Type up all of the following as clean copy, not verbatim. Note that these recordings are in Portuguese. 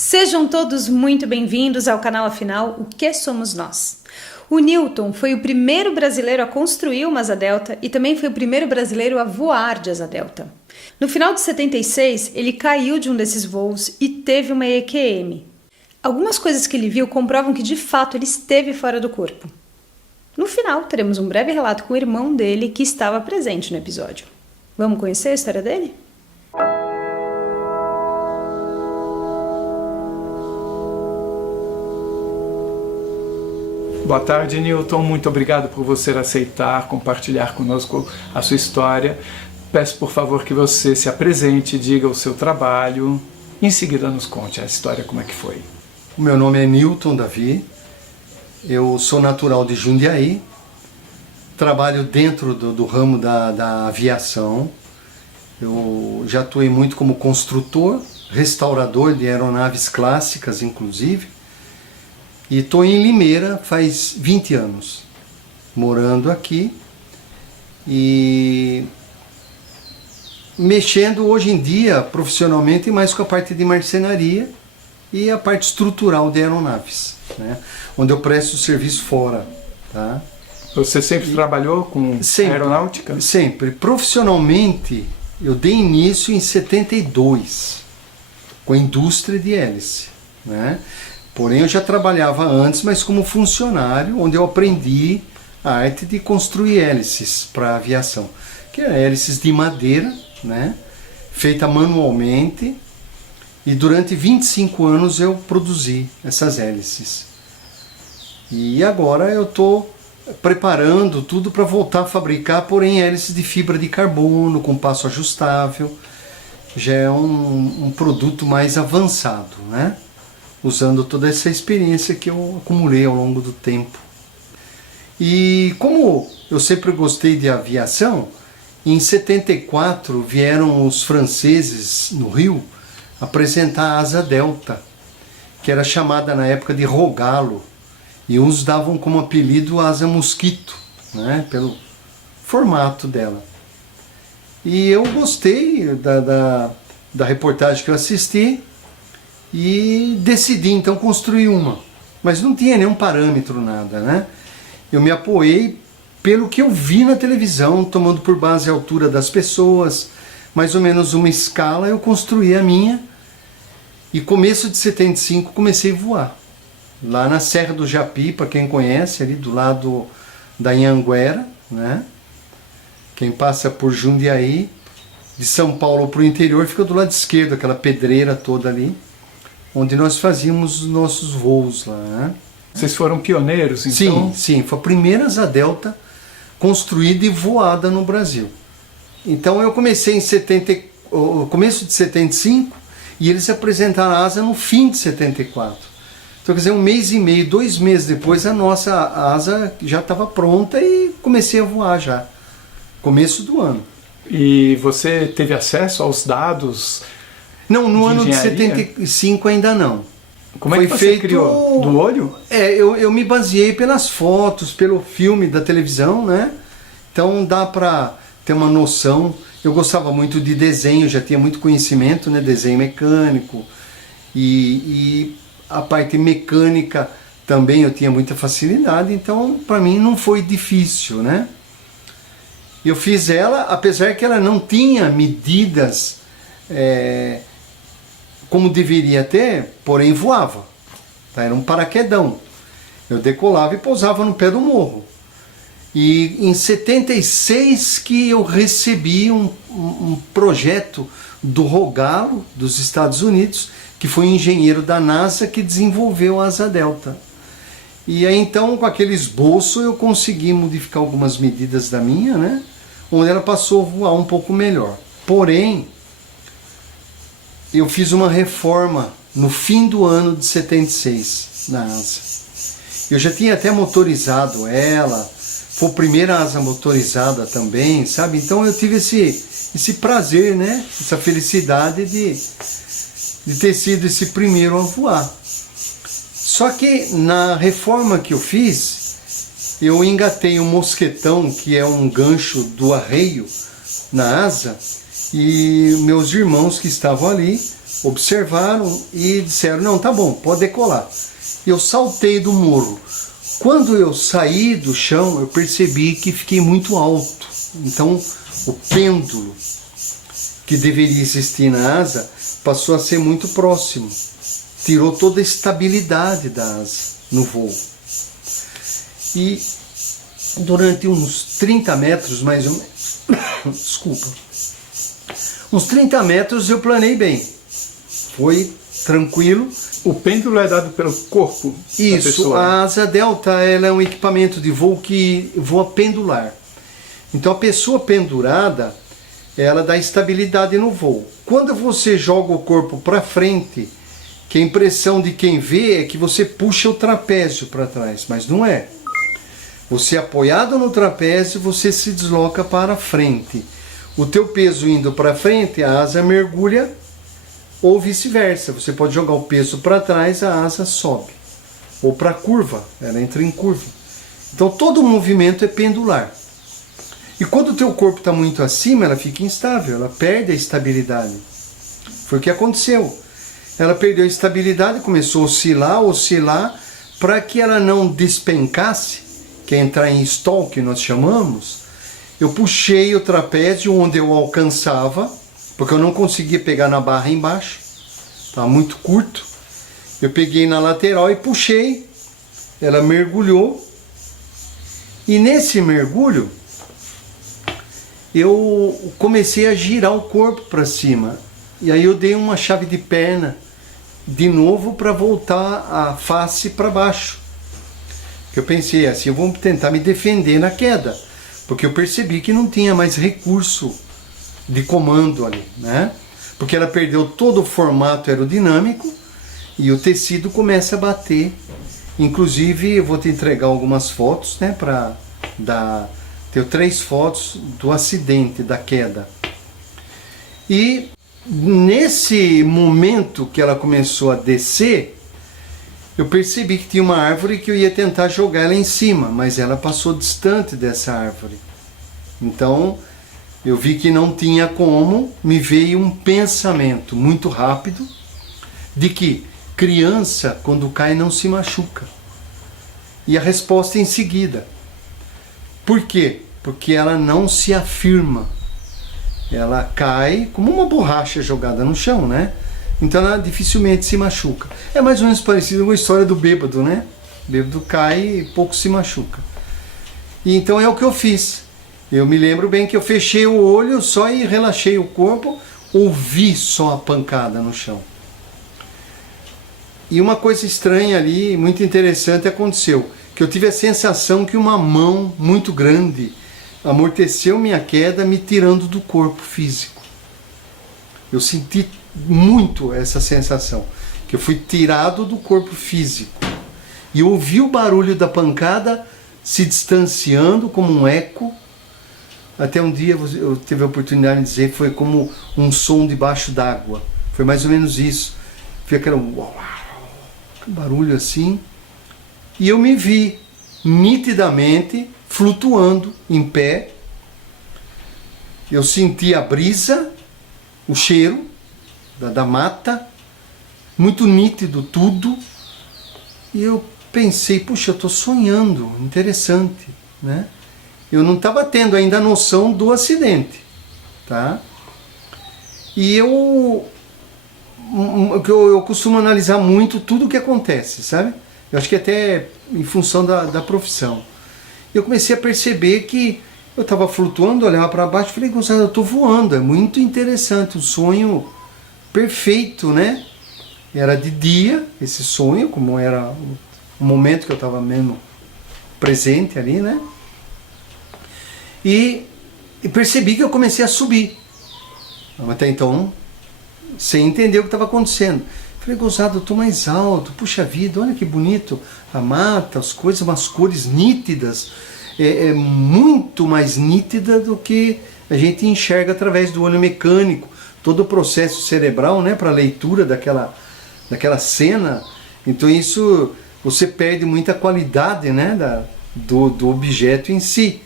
Sejam todos muito bem-vindos ao canal Afinal, O Que Somos Nós. O Newton foi o primeiro brasileiro a construir uma asa delta e também foi o primeiro brasileiro a voar de asa delta. No final de 76, ele caiu de um desses voos e teve uma EQM. Algumas coisas que ele viu comprovam que de fato ele esteve fora do corpo. No final, teremos um breve relato com o irmão dele que estava presente no episódio. Vamos conhecer a história dele? Boa tarde, Newton. Muito obrigado por você aceitar compartilhar conosco a sua história. Peço, por favor, que você se apresente, diga o seu trabalho e em seguida nos conte a história, como é que foi. O meu nome é Newton Davi, eu sou natural de Jundiaí, trabalho dentro do ramo da aviação. Eu já atuei muito como construtor, restaurador de aeronaves clássicas, inclusive. E estou em Limeira faz 20 anos, morando aqui e mexendo hoje em dia profissionalmente mais com a parte de marcenaria e a parte estrutural de aeronaves, né? Onde eu presto serviço fora. Tá? Você sempre trabalhou com aeronáutica? Sempre. Profissionalmente, eu dei início em 72, com a indústria de hélice, né? Porém, eu já trabalhava antes, mas como funcionário, onde eu aprendi a arte de construir hélices para aviação. Que eram hélices de madeira, né? Feita manualmente. E durante 25 anos eu produzi essas hélices. E agora eu estou preparando tudo para voltar a fabricar, porém hélices de fibra de carbono, com passo ajustável. Já é um produto mais avançado, né? Usando toda essa experiência que eu acumulei ao longo do tempo. E como eu sempre gostei de aviação, em 74 vieram os franceses no Rio apresentar a asa delta, que era chamada na época de Rogallo, e uns davam como apelido asa mosquito, né, pelo formato dela. E eu gostei da reportagem que eu assisti, e decidi então construir uma, mas não tinha nenhum parâmetro, nada, né? Eu me apoiei pelo que eu vi na televisão, tomando por base a altura das pessoas, mais ou menos uma escala, eu construí a minha, e começo de 75 comecei a voar, lá na Serra do Japi, para quem conhece, ali do lado da Anhanguera, né? Quem passa por Jundiaí, de São Paulo para o interior, fica do lado esquerdo, aquela pedreira toda ali, onde nós fazíamos os nossos voos lá, né? Vocês foram pioneiros, então? Sim, foi a primeira asa delta construída e voada no Brasil. Então eu comecei em começo de 75 e eles apresentaram a asa no fim de 74. Então, quer dizer, um mês e meio, 2 meses depois, a nossa asa já estava pronta e comecei a voar já, começo do ano. E você teve acesso aos dados? Não, no ano de 75 ainda não. Como é que você criou? Do olho? Eu me baseei pelas fotos, pelo filme da televisão, né? Então dá para ter uma noção. Eu gostava muito de desenho, já tinha muito conhecimento, né? Desenho mecânico. E a parte mecânica também eu tinha muita facilidade, então para mim não foi difícil, né? Eu fiz ela, apesar que ela não tinha medidas como deveria ter, porém voava. Tá? Era um paraquedão. Eu decolava e pousava no pé do morro. E em 76 que eu recebi um projeto do Rogallo, dos Estados Unidos, que foi engenheiro da NASA que desenvolveu a asa delta. E aí então, com aquele esboço, eu consegui modificar algumas medidas da minha, né? Onde ela passou a voar um pouco melhor. Porém, eu fiz uma reforma no fim do ano de 76 na asa. Eu já tinha até motorizado ela, foi a primeira asa motorizada também, sabe? Então eu tive esse prazer, né? Essa felicidade de ter sido esse primeiro a voar. Só que na reforma que eu fiz, eu engatei um mosquetão, que é um gancho do arreio na asa, e meus irmãos que estavam ali observaram e disseram, não, tá bom, pode decolar. Eu saltei do morro. Quando eu saí do chão, eu percebi que fiquei muito alto. Então, o pêndulo que deveria existir na asa passou a ser muito próximo. Tirou toda a estabilidade da asa no voo. E durante uns 30 metros, mais ou menos, desculpa, uns 30 metros eu planei bem. Foi tranquilo. O pêndulo é dado pelo corpo da Isso, pessoa. a asa delta ela é um equipamento de voo que voa pendular. Então a pessoa pendurada, ela dá estabilidade no voo. Quando você joga o corpo para frente, que a impressão de quem vê é que você puxa o trapézio para trás, mas não é. Você apoiado no trapézio, você se desloca para frente. O teu peso indo para frente, a asa mergulha, ou vice-versa. Você pode jogar o peso para trás, a asa sobe. Ou para a curva, ela entra em curva. Então todo o movimento é pendular. E quando o teu corpo está muito acima, ela fica instável, ela perde a estabilidade. Foi o que aconteceu. Ela perdeu a estabilidade, começou a oscilar, para que ela não despencasse, que é entrar em stall, que nós chamamos. Eu puxei o trapézio onde eu alcançava, porque eu não conseguia pegar na barra embaixo, estava muito curto. Eu peguei na lateral e puxei, ela mergulhou, e nesse mergulho eu comecei a girar o corpo para cima, e aí eu dei uma chave de perna de novo para voltar a face para baixo. Eu pensei assim, eu vou tentar me defender na queda, porque eu percebi que não tinha mais recurso de comando ali, né? Porque ela perdeu todo o formato aerodinâmico e o tecido começa a bater. Inclusive, eu vou te entregar algumas fotos, né? Tenho 3 fotos do acidente, da queda. E nesse momento que ela começou a descer, eu percebi que tinha uma árvore que eu ia tentar jogar ela em cima, mas ela passou distante dessa árvore. Então, eu vi que não tinha como, me veio um pensamento muito rápido de que criança, quando cai, não se machuca. E a resposta é em seguida. Por quê? Porque ela não se afirma. Ela cai como uma borracha jogada no chão, né? Então ela dificilmente se machuca. É mais ou menos parecido com a história do bêbado, né? O bêbado cai e pouco se machuca. E então é o que eu fiz. Eu me lembro bem que eu fechei o olho só e relaxei o corpo, ouvi só a pancada no chão. E uma coisa estranha ali, muito interessante, aconteceu. Que eu tive a sensação que uma mão muito grande amorteceu minha queda, me tirando do corpo físico. Eu senti muito essa sensação, que eu fui tirado do corpo físico. E eu ouvi o barulho da pancada se distanciando como um eco. Até um dia eu tive a oportunidade de dizer que foi como um som debaixo d'água. Foi mais ou menos isso. Foi aquele barulho assim. E eu me vi nitidamente flutuando em pé. Eu senti a brisa, o cheiro da mata, muito nítido tudo. E eu pensei, puxa, eu estou sonhando, interessante, né? Eu não estava tendo ainda a noção do acidente, tá? E eu costumo analisar muito tudo o que acontece, sabe? Eu acho que até em função da profissão. Eu comecei a perceber que eu estava flutuando, olhava para baixo e falei, Gonçalo, eu estou voando, é muito interessante, um sonho perfeito, né? Era de dia, esse sonho, como era o momento que eu estava mesmo presente ali, né? E percebi que eu comecei a subir. Até então, sem entender o que estava acontecendo. Falei, Gonçalo, eu estou mais alto, puxa vida, olha que bonito. A mata, as coisas, umas cores nítidas. É muito mais nítida do que a gente enxerga através do olho mecânico. Todo o processo cerebral, né, para a leitura daquela cena. Então isso, você perde muita qualidade, né, do objeto em si.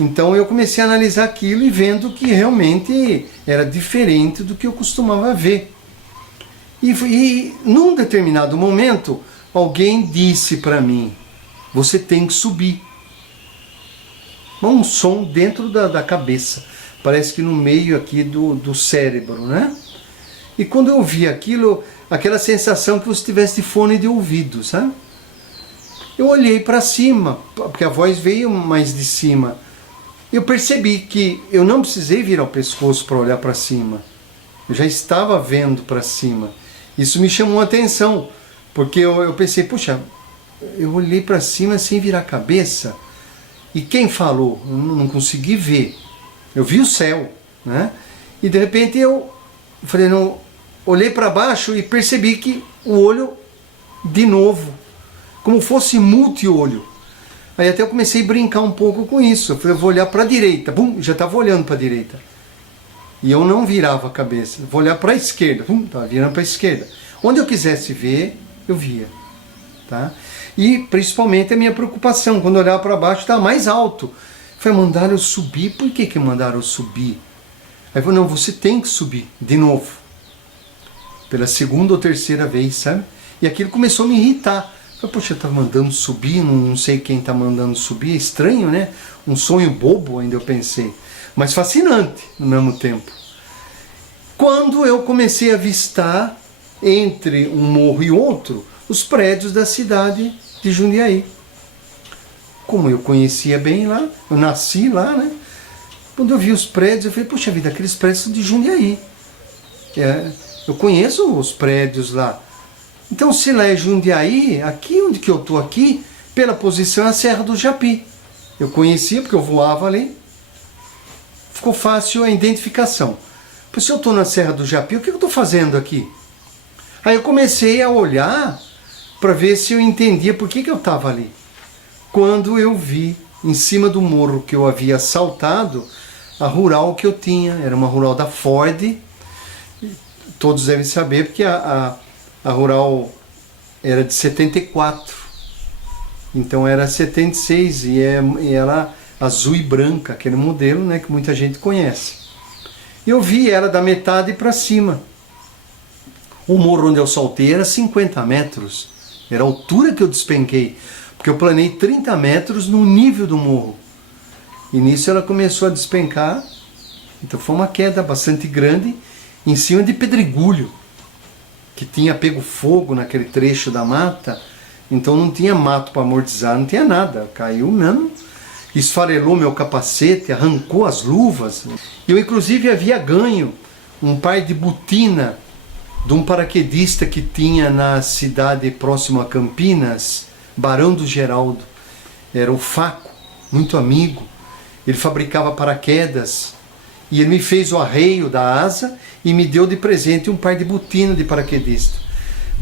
Então eu comecei a analisar aquilo e vendo que realmente era diferente do que eu costumava ver. E num determinado momento, alguém disse para mim, você tem que subir. Um som dentro da cabeça, parece que no meio aqui do cérebro, né? E quando eu ouvi aquilo, aquela sensação que você tivesse de fone de ouvido, sabe? Eu olhei para cima, porque a voz veio mais de cima. Eu percebi que eu não precisei virar o pescoço para olhar para cima. Eu já estava vendo para cima. Isso me chamou a atenção, porque eu pensei, puxa, eu olhei para cima sem virar a cabeça. E quem falou? Eu não consegui ver. Eu vi o céu, né? E de repente eu falei, não, olhei para baixo e percebi que o olho, de novo, como fosse multi-olho. Aí até eu comecei a brincar um pouco com isso. Eu falei, eu vou olhar para a direita. Bum, já estava olhando para a direita. E eu não virava a cabeça. Vou olhar para a esquerda. Bum, estava virando para a esquerda. Onde eu quisesse ver, eu via. Tá? E principalmente a minha preocupação, quando eu olhava para baixo, estava mais alto. Foi, mandaram eu subir. Por que mandaram eu subir? Aí eu falei, não, você tem que subir de novo. Pela segunda ou terceira vez, sabe? E aquilo começou a me irritar. Eu falei, poxa, tá mandando subir, não sei quem tá mandando subir. É estranho, né? Um sonho bobo, ainda eu pensei. Mas fascinante no mesmo tempo. Quando eu comecei a avistar, entre um morro e outro, os prédios da cidade de Jundiaí. Como eu conhecia bem lá, eu nasci lá, né? Quando eu vi os prédios, eu falei, puxa vida, aqueles prédios são de Jundiaí. Eu conheço os prédios lá. Então, se lá é Jundiaí, aqui onde que eu estou aqui, pela posição é a Serra do Japi. Eu conhecia, porque eu voava ali. Ficou fácil a identificação. Pois se eu estou na Serra do Japi, o que eu estou fazendo aqui? Aí eu comecei a olhar para ver se eu entendia por que eu estava ali. Quando eu vi, em cima do morro que eu havia saltado, a rural que eu tinha. Era uma rural da Ford. Todos devem saber, porque a rural era de 74. Então era 76 e ela azul e branca, aquele modelo, né, que muita gente conhece. E eu vi ela da metade para cima. O morro onde eu saltei era 50 metros. Era a altura que eu despenquei. Porque eu planei 30 metros no nível do morro. E nisso ela começou a despencar. Então foi uma queda bastante grande em cima de pedregulho, que tinha pego fogo naquele trecho da mata. Então não tinha mato para amortizar, não tinha nada. Caiu mesmo, esfarelou meu capacete, arrancou as luvas. Eu inclusive havia ganho um par de botina de um paraquedista que tinha na cidade próxima a Campinas, Barão do Geraldo. Era o Faco, muito amigo. Ele fabricava paraquedas e ele me fez o arreio da asa e me deu de presente um par de botina de paraquedista.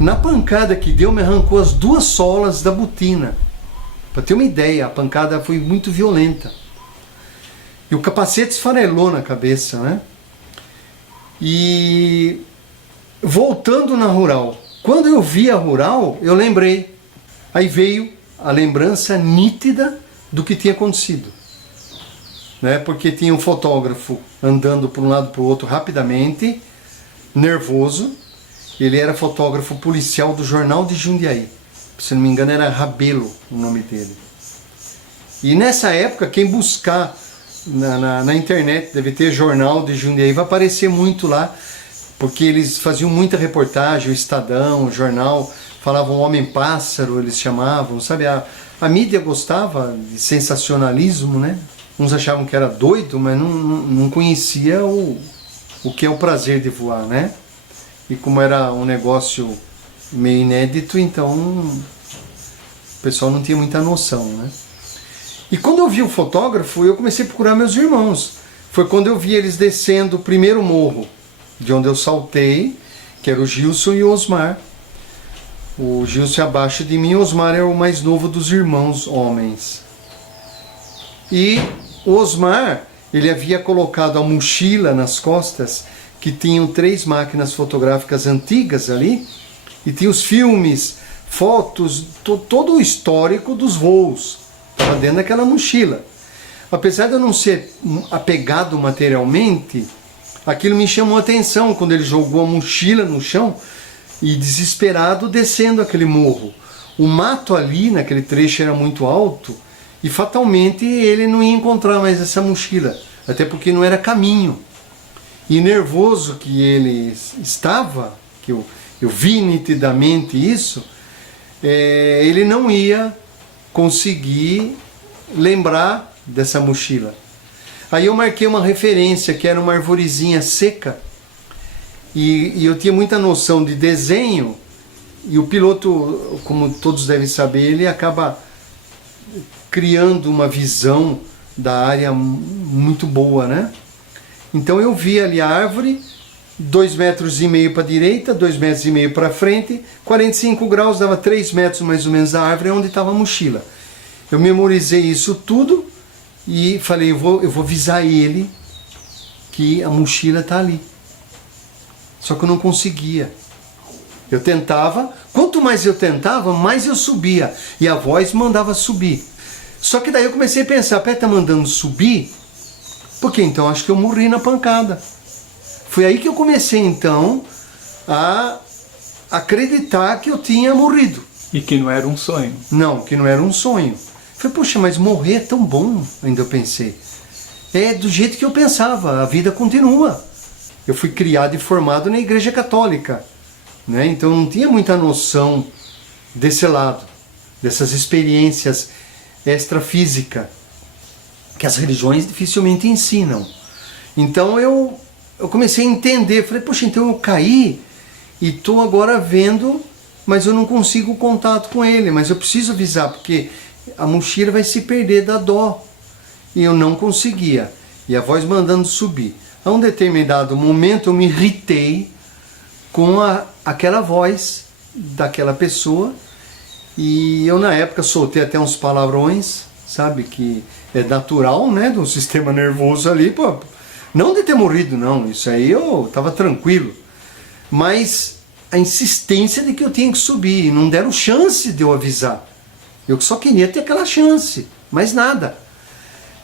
Na pancada que deu, me arrancou as duas solas da botina. Para ter uma ideia, a pancada foi muito violenta. E o capacete esfarelou na cabeça, né? E voltando na rural, quando eu vi a rural, eu lembrei. Aí veio a lembrança nítida do que tinha acontecido. Né? Porque tinha um fotógrafo andando para um lado para o outro rapidamente, nervoso. Ele era fotógrafo policial do Jornal de Jundiaí. Se não me engano era Rabelo o nome dele. E nessa época, quem buscar na internet, deve ter Jornal de Jundiaí, vai aparecer muito lá, porque eles faziam muita reportagem, o Estadão, o Jornal, falavam Homem-Pássaro, eles chamavam, sabe? A mídia gostava de sensacionalismo, né? Uns achavam que era doido, mas não conhecia o que é o prazer de voar, né? E como era um negócio meio inédito, então o pessoal não tinha muita noção, né? E quando eu vi o fotógrafo, eu comecei a procurar meus irmãos. Foi quando eu vi eles descendo o primeiro morro, de onde eu saltei, que era o Gilson e o Osmar. O Gilson é abaixo de mim, o Osmar é o mais novo dos irmãos homens. E o Osmar, ele havia colocado a mochila nas costas, que tinham 3 máquinas fotográficas antigas ali, e tinha os filmes, fotos, todo o histórico dos voos, estava dentro daquela mochila. Apesar de eu não ser apegado materialmente, aquilo me chamou a atenção quando ele jogou a mochila no chão. e desesperado descendo aquele morro. O mato ali, naquele trecho, era muito alto e fatalmente ele não ia encontrar mais essa mochila, até porque não era caminho. E nervoso que ele estava, que eu vi nitidamente isso, ele não ia conseguir lembrar dessa mochila. Aí eu marquei uma referência, que era uma arvorezinha seca, e eu tinha muita noção de desenho, e o piloto, como todos devem saber, ele acaba criando uma visão da área muito boa, né? Então eu vi ali a árvore, 2,5 metros para a direita, 2,5 metros para frente, 45 graus, dava 3 metros mais ou menos da árvore, onde estava a mochila. Eu memorizei isso tudo e falei, eu vou avisar ele que a mochila está ali. Só que eu não conseguia. Eu tentava, quanto mais eu tentava, mais eu subia. E a voz mandava subir. Só que daí eu comecei a pensar, pé, tá mandando subir? Porque então acho que eu morri na pancada. Foi aí que eu comecei então a acreditar que eu tinha morrido. E que não era um sonho. Não, que não era um sonho. Falei, poxa, mas morrer é tão bom, ainda eu pensei. É do jeito que eu pensava, a vida continua. Eu fui criado e formado na Igreja Católica, né? Então eu não tinha muita noção desse lado, dessas experiências extrafísicas, que as religiões dificilmente ensinam. Então eu comecei a entender, falei, poxa, então eu caí e estou agora vendo, mas eu não consigo contato com ele, mas eu preciso avisar, porque a mochila vai se perder da dó. E eu não conseguia. E a voz mandando subir. A um determinado momento eu me irritei com aquela voz daquela pessoa. E eu na época soltei até uns palavrões, sabe, que é natural, né, do sistema nervoso ali, pô. Não de ter morrido, não, isso aí eu estava tranquilo. Mas a insistência de que eu tinha que subir, não deram chance de eu avisar. Eu só queria ter aquela chance, mais nada.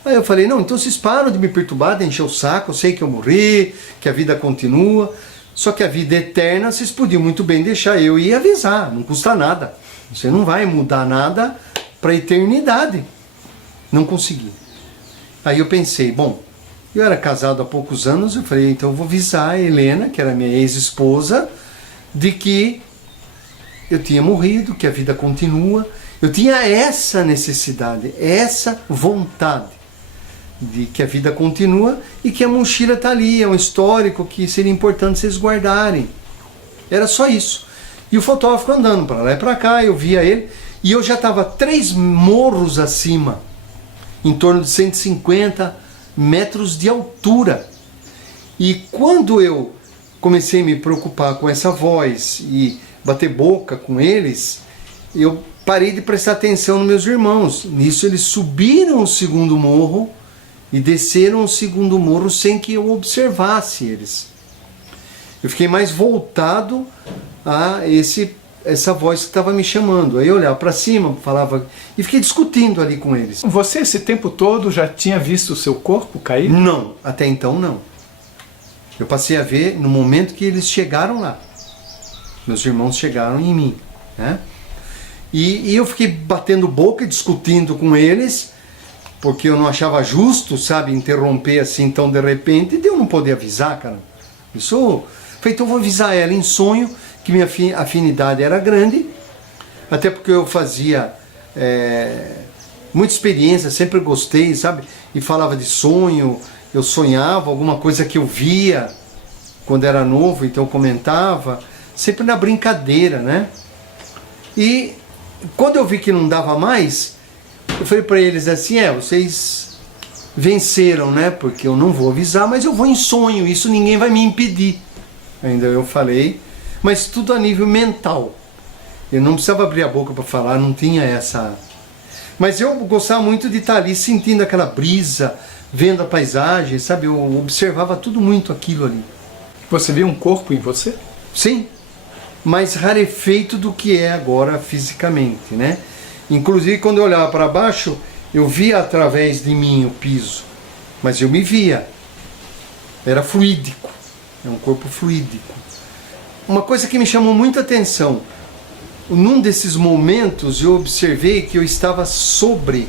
Aí eu falei, não, então vocês param de me perturbar, de encher o saco, eu sei que eu morri, que a vida continua, só que a vida eterna vocês podiam muito bem deixar eu ir avisar, não custa nada. Você não vai mudar nada para a eternidade. Não consegui. Aí eu pensei, bom, eu era casado há poucos anos, eu falei, então eu vou avisar a Helena, que era minha ex-esposa, de que eu tinha morrido, que a vida continua. Eu tinha essa necessidade, essa vontade de que a vida continua e que a mochila está ali, é um histórico que seria importante vocês guardarem. Era só isso. E o fotógrafo andando para lá e para cá, eu via ele, e eu já estava 3 morros acima, em torno de 150 metros de altura. E quando eu comecei a me preocupar com essa voz e bater boca com eles, eu parei de prestar atenção nos meus irmãos. Nisso eles subiram o segundo morro e desceram o segundo morro sem que eu observasse eles. Eu fiquei mais voltado a essa voz que estava me chamando. Aí eu olhava para cima, falava e fiquei discutindo ali com eles. Você esse tempo todo já tinha visto o seu corpo cair? Não, até então não. Eu passei a ver no momento que eles chegaram lá. Meus irmãos chegaram em mim, né? E eu fiquei batendo boca e discutindo com eles, porque eu não achava justo, sabe, interromper assim tão de repente, e eu não poder avisar, cara. Isso, falei, então eu vou avisar ela em sonho, que minha afinidade era grande, até porque eu fazia muita experiência, sempre gostei, sabe, e falava de sonho, eu sonhava alguma coisa que eu via quando era novo, então eu comentava, sempre na brincadeira, né? E quando eu vi que não dava mais, eu falei para eles assim, vocês venceram, né? Porque eu não vou avisar, mas eu vou em sonho, isso ninguém vai me impedir. Ainda eu falei, mas tudo a nível mental. Eu não precisava abrir a boca para falar, não tinha essa... Mas eu gostava muito de estar ali sentindo aquela brisa, vendo a paisagem, sabe? Eu observava tudo muito aquilo ali. Você viu um corpo em você? Sim, mais rarefeito do que é agora fisicamente, né? Inclusive quando eu olhava para baixo, eu via através de mim o piso, mas eu me via. Era fluídico, é um corpo fluídico. uma coisa que me chamou muita atenção, num desses momentos eu observei que eu estava sobre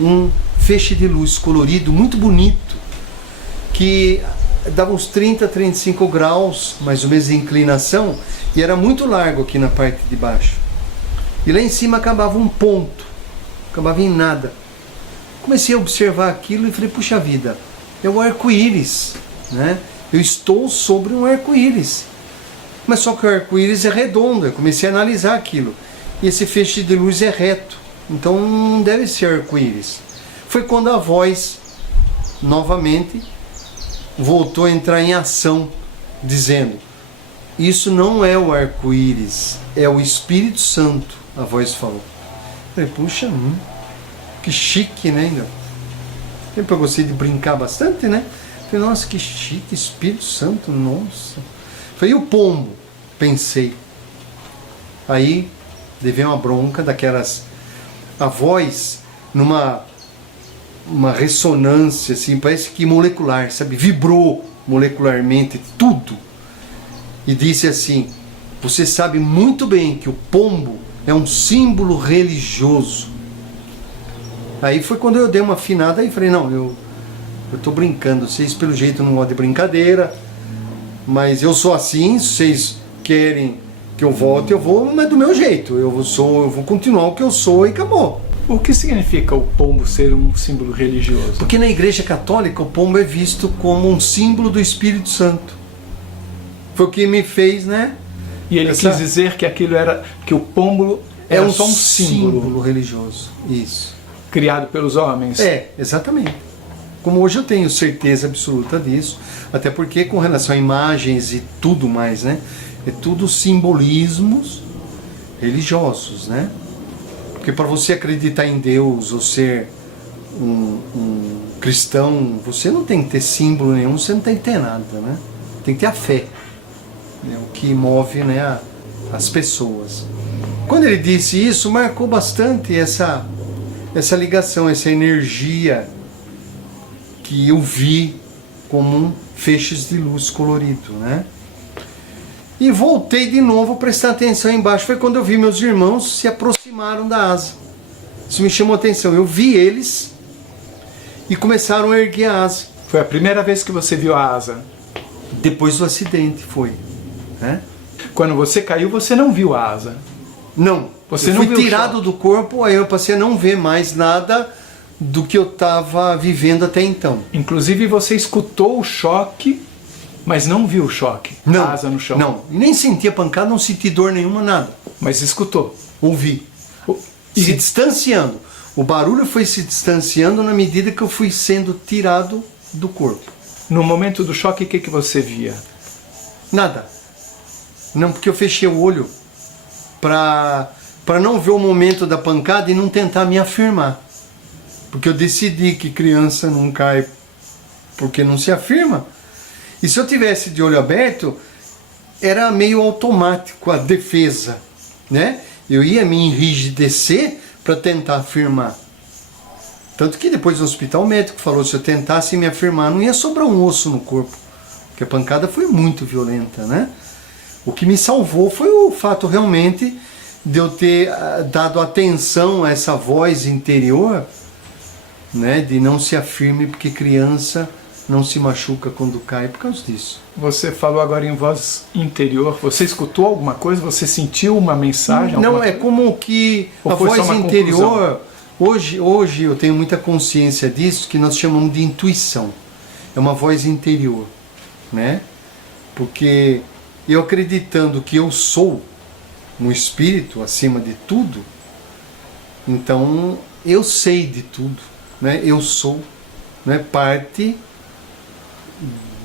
um feixe de luz colorido muito bonito, que dava uns 30, 35 graus, mais ou menos de inclinação, e era muito largo aqui na parte de baixo. E lá em cima acabava um ponto, acabava em nada. Comecei a observar aquilo e falei, puxa vida, é o arco-íris, né? Eu estou sobre um arco-íris. Mas só que o arco-íris é redondo, eu comecei a analisar aquilo. E esse feixe de luz é reto, então não deve ser arco-íris. Foi quando a voz, novamente, voltou a entrar em ação, dizendo, isso não é o arco-íris, é o Espírito Santo, a voz falou. Eu falei, puxa, que chique, né? Sempre eu gostei de brincar bastante, né? Eu falei, nossa, que chique, Espírito Santo, nossa. Falei, e o pombo? Pensei. Aí, levei uma bronca daquelas... A voz, numa ressonância, assim, parece que molecular, sabe? Vibrou molecularmente tudo. E disse assim, você sabe muito bem que o pombo é um símbolo religioso. Aí foi quando eu dei uma afinada e falei, não, eu estou brincando, vocês pelo jeito não gostam de brincadeira, mas eu sou assim, se vocês querem que eu volte, eu vou, mas do meu jeito, eu vou continuar o que eu sou e acabou. O que significa o pombo ser um símbolo religioso? Porque na Igreja Católica o pombo é visto como um símbolo do Espírito Santo. Foi o que me fez, né? E ele quis dizer que aquilo era, que o pombo era só um símbolo religioso, isso. Criado pelos homens. É, exatamente. Como hoje eu tenho certeza absoluta disso, até porque com relação a imagens e tudo mais, né? É tudo simbolismos religiosos, né? Porque para você acreditar em Deus ou ser um cristão, você não tem que ter símbolo nenhum, você não tem que ter nada, né? Tem que ter a fé, né? O que move, né, as pessoas. Quando ele disse isso, marcou bastante essa ligação, essa energia que eu vi como feixes de luz colorido, né? E voltei de novo a prestar atenção embaixo. Foi quando eu vi meus irmãos se aproximaram da asa. Isso me chamou a atenção. Eu vi eles e começaram a erguer a asa. Foi a primeira vez que você viu a asa? Depois do acidente, foi. Né? Quando você caiu, você não viu a asa? Não. Você eu não fui viu tirado do corpo, aí eu passei a não ver mais nada do que eu estava vivendo até então. Inclusive você escutou o choque, mas não viu o choque, não, a asa no chão. Não, e nem senti a pancada, não senti dor nenhuma, nada. Mas escutou? Ouvi. Se distanciando. O barulho foi se distanciando na medida que eu fui sendo tirado do corpo. No momento do choque, o que você via? Nada. Não, porque eu fechei o olho para não ver o momento da pancada e não tentar me afirmar. Porque eu decidi que criança não cai porque não se afirma. E se eu tivesse de olho aberto, era meio automático a defesa, né? Eu ia me enrijecer para tentar afirmar. Tanto que depois no hospital o médico falou, se eu tentasse me afirmar, não ia sobrar um osso no corpo. Porque a pancada foi muito violenta, né? O que me salvou foi o fato realmente de eu ter dado atenção a essa voz interior, né? De não se afirme porque criança não se machuca quando cai por causa disso. Você falou agora em voz interior, você escutou alguma coisa? Você sentiu uma mensagem? Não, é como que a voz interior, hoje eu tenho muita consciência disso, que nós chamamos de intuição. É uma voz interior, né? Porque eu acreditando que eu sou um espírito acima de tudo, então eu sei de tudo, né? Eu sou, né, parte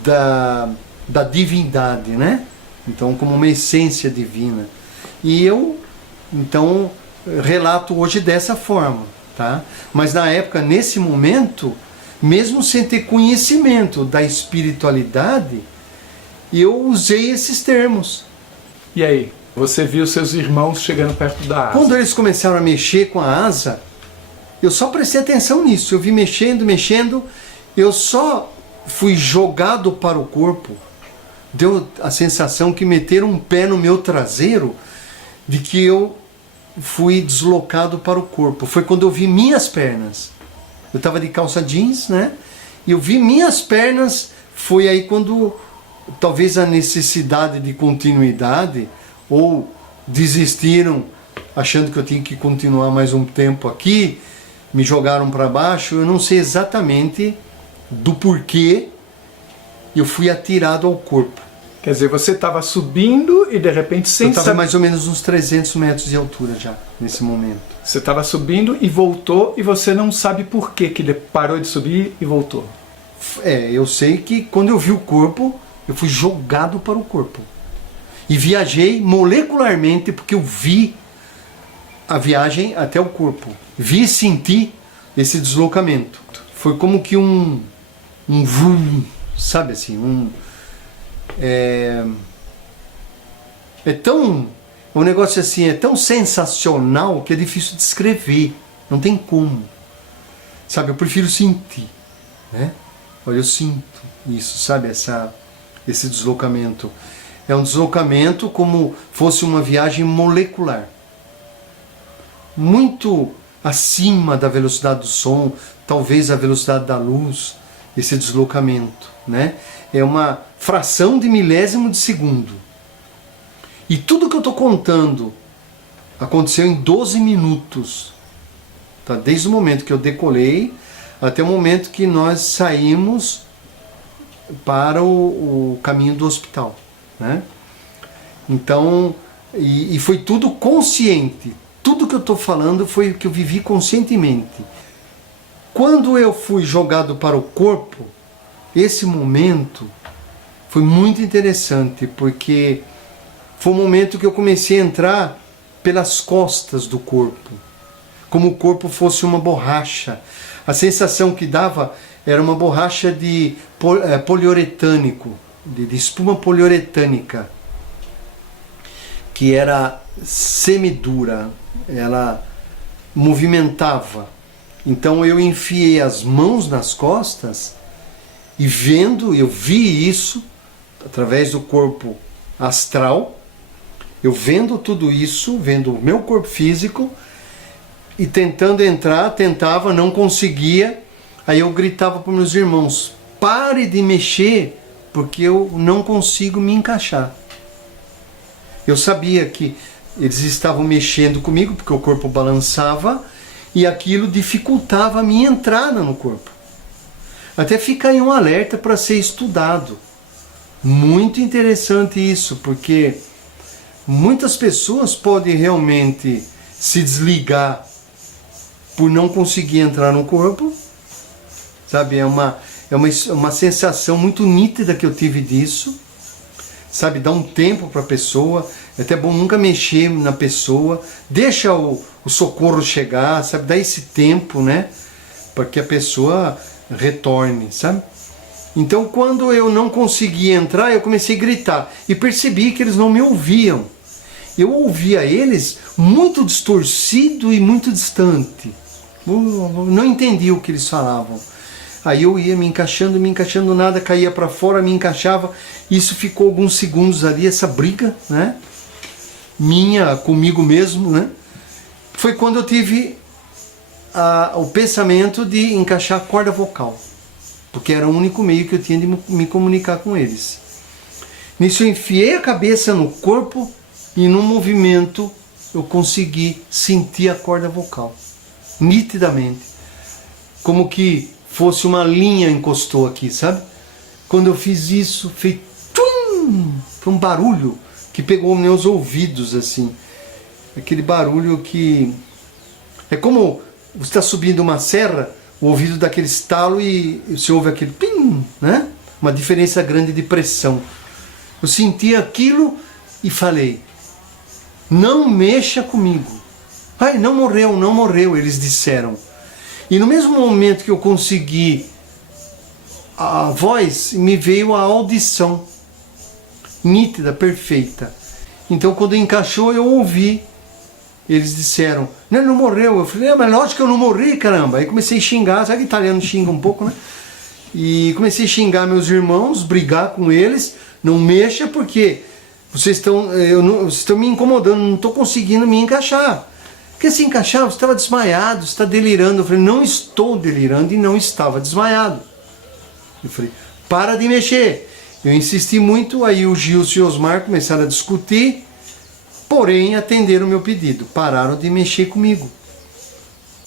da divindade, né? Então, como uma essência divina. E eu, então, relato hoje dessa forma, tá? Mas na época, nesse momento, mesmo sem ter conhecimento da espiritualidade, eu usei esses termos. E aí? Você viu seus irmãos chegando perto da asa? Quando eles começaram a mexer com a asa, eu só prestei atenção nisso. Eu vi mexendo, eu só fui jogado para o corpo deu a sensação que meteram um pé no meu traseiro, de que eu fui deslocado para o corpo. Foi quando eu vi minhas pernas. Eu estava de calça jeans, né? E eu vi minhas pernas. Foi aí quando talvez a necessidade de continuidade, ou desistiram achando que eu tinha que continuar mais um tempo aqui, me jogaram para baixo. Eu não sei exatamente do porquê eu fui atirado ao corpo. Quer dizer, você estava subindo e de repente sem Eu estava saber... mais ou menos uns 300 metros de altura já, nesse momento. Você estava subindo e voltou e você não sabe por que ele parou de subir e voltou. Eu sei que quando eu vi o corpo, eu fui jogado para o corpo. E viajei molecularmente, porque eu vi a viagem até o corpo. Vi e senti esse deslocamento. Foi como que um vroom, sabe assim, um negócio assim, é tão sensacional que é difícil de descrever, não tem como, sabe, eu prefiro sentir, né? Olha, eu sinto isso, sabe, esse deslocamento, é um deslocamento como fosse uma viagem molecular, muito acima da velocidade do som, talvez a velocidade da luz, esse deslocamento, né? É uma fração de milésimo de segundo. E tudo que eu estou contando aconteceu em 12 minutos. Tá? Desde o momento que eu decolei até o momento que nós saímos para o caminho do hospital, né? Então, e foi tudo consciente. Tudo que eu estou falando foi o que eu vivi conscientemente. Quando eu fui jogado para o corpo, esse momento foi muito interessante, porque foi um momento que eu comecei a entrar pelas costas do corpo, como o corpo fosse uma borracha. A sensação que dava era uma borracha de poliuretânico, de espuma poliuretânica, que era semidura, ela movimentava. Então eu enfiei as mãos nas costas e eu vi isso através do corpo astral, eu vendo tudo isso, vendo o meu corpo físico e tentando entrar, tentava, não conseguia. Aí eu gritava para meus irmãos: pare de mexer, porque eu não consigo me encaixar. Eu sabia que eles estavam mexendo comigo, porque o corpo balançava e aquilo dificultava a minha entrada no corpo. Até fica aí um alerta para ser estudado. Muito interessante isso, porque muitas pessoas podem realmente se desligar por não conseguir entrar no corpo, sabe? É uma sensação muito nítida que eu tive disso, sabe? Dá um tempo para a pessoa, é até bom nunca mexer na pessoa, deixa o socorro chegar, sabe? Dá esse tempo, né? Para que a pessoa retorne, sabe? Então, quando eu não conseguia entrar, eu comecei a gritar e percebi que eles não me ouviam. Eu ouvia eles muito distorcido e muito distante. Não entendia o que eles falavam. Aí eu ia me encaixando, nada caía para fora, me encaixava. Isso ficou alguns segundos ali, essa briga, né? Minha comigo mesmo, né? Foi quando eu tive o pensamento de encaixar a corda vocal, porque era o único meio que eu tinha de me comunicar com eles. Nisso eu enfiei a cabeça no corpo e no movimento eu consegui sentir a corda vocal, nitidamente, como que fosse uma linha encostou aqui, sabe? Quando eu fiz isso, fez tum! Foi um barulho que pegou meus ouvidos assim, aquele barulho que é como você está subindo uma serra, o ouvido dá aquele estalo e você ouve aquele pim, né? Uma diferença grande de pressão. Eu senti aquilo e falei: não mexa comigo. Ai, não morreu, eles disseram. E no mesmo momento que eu consegui a voz, me veio a audição nítida, perfeita. Então quando encaixou, eu ouvi. Eles disseram: não morreu. Eu falei: mas lógico que eu não morri, caramba. Aí comecei a xingar, sabe que italiano xinga um pouco, né? E comecei a xingar meus irmãos, brigar com eles. não mexa porque vocês estão me incomodando, não estou conseguindo me encaixar. Porque se encaixar, você estava desmaiado, você está delirando. Eu falei, não estou delirando e não estava desmaiado. Eu falei, para de mexer. Eu insisti muito, aí o Gilson e o Osmar começaram a discutir, porém atenderam o meu pedido, pararam de mexer comigo.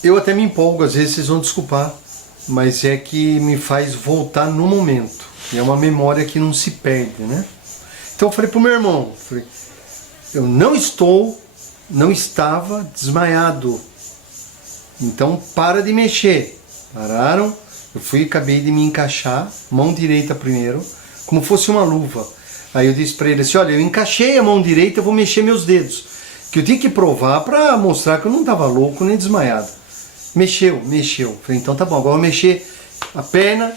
Eu até me empolgo, às vezes vocês vão desculpar, mas é que me faz voltar no momento. E é uma memória que não se perde, né? Então eu falei pro meu irmão, eu não estava desmaiado. Então para de mexer. Pararam, eu acabei de me encaixar, mão direita primeiro, como fosse uma luva. Aí eu disse para ele assim, olha, eu encaixei a mão direita, eu vou mexer meus dedos. Que eu tinha que provar para mostrar que eu não estava louco nem desmaiado. Mexeu. Falei, então tá bom, agora eu vou mexer a perna,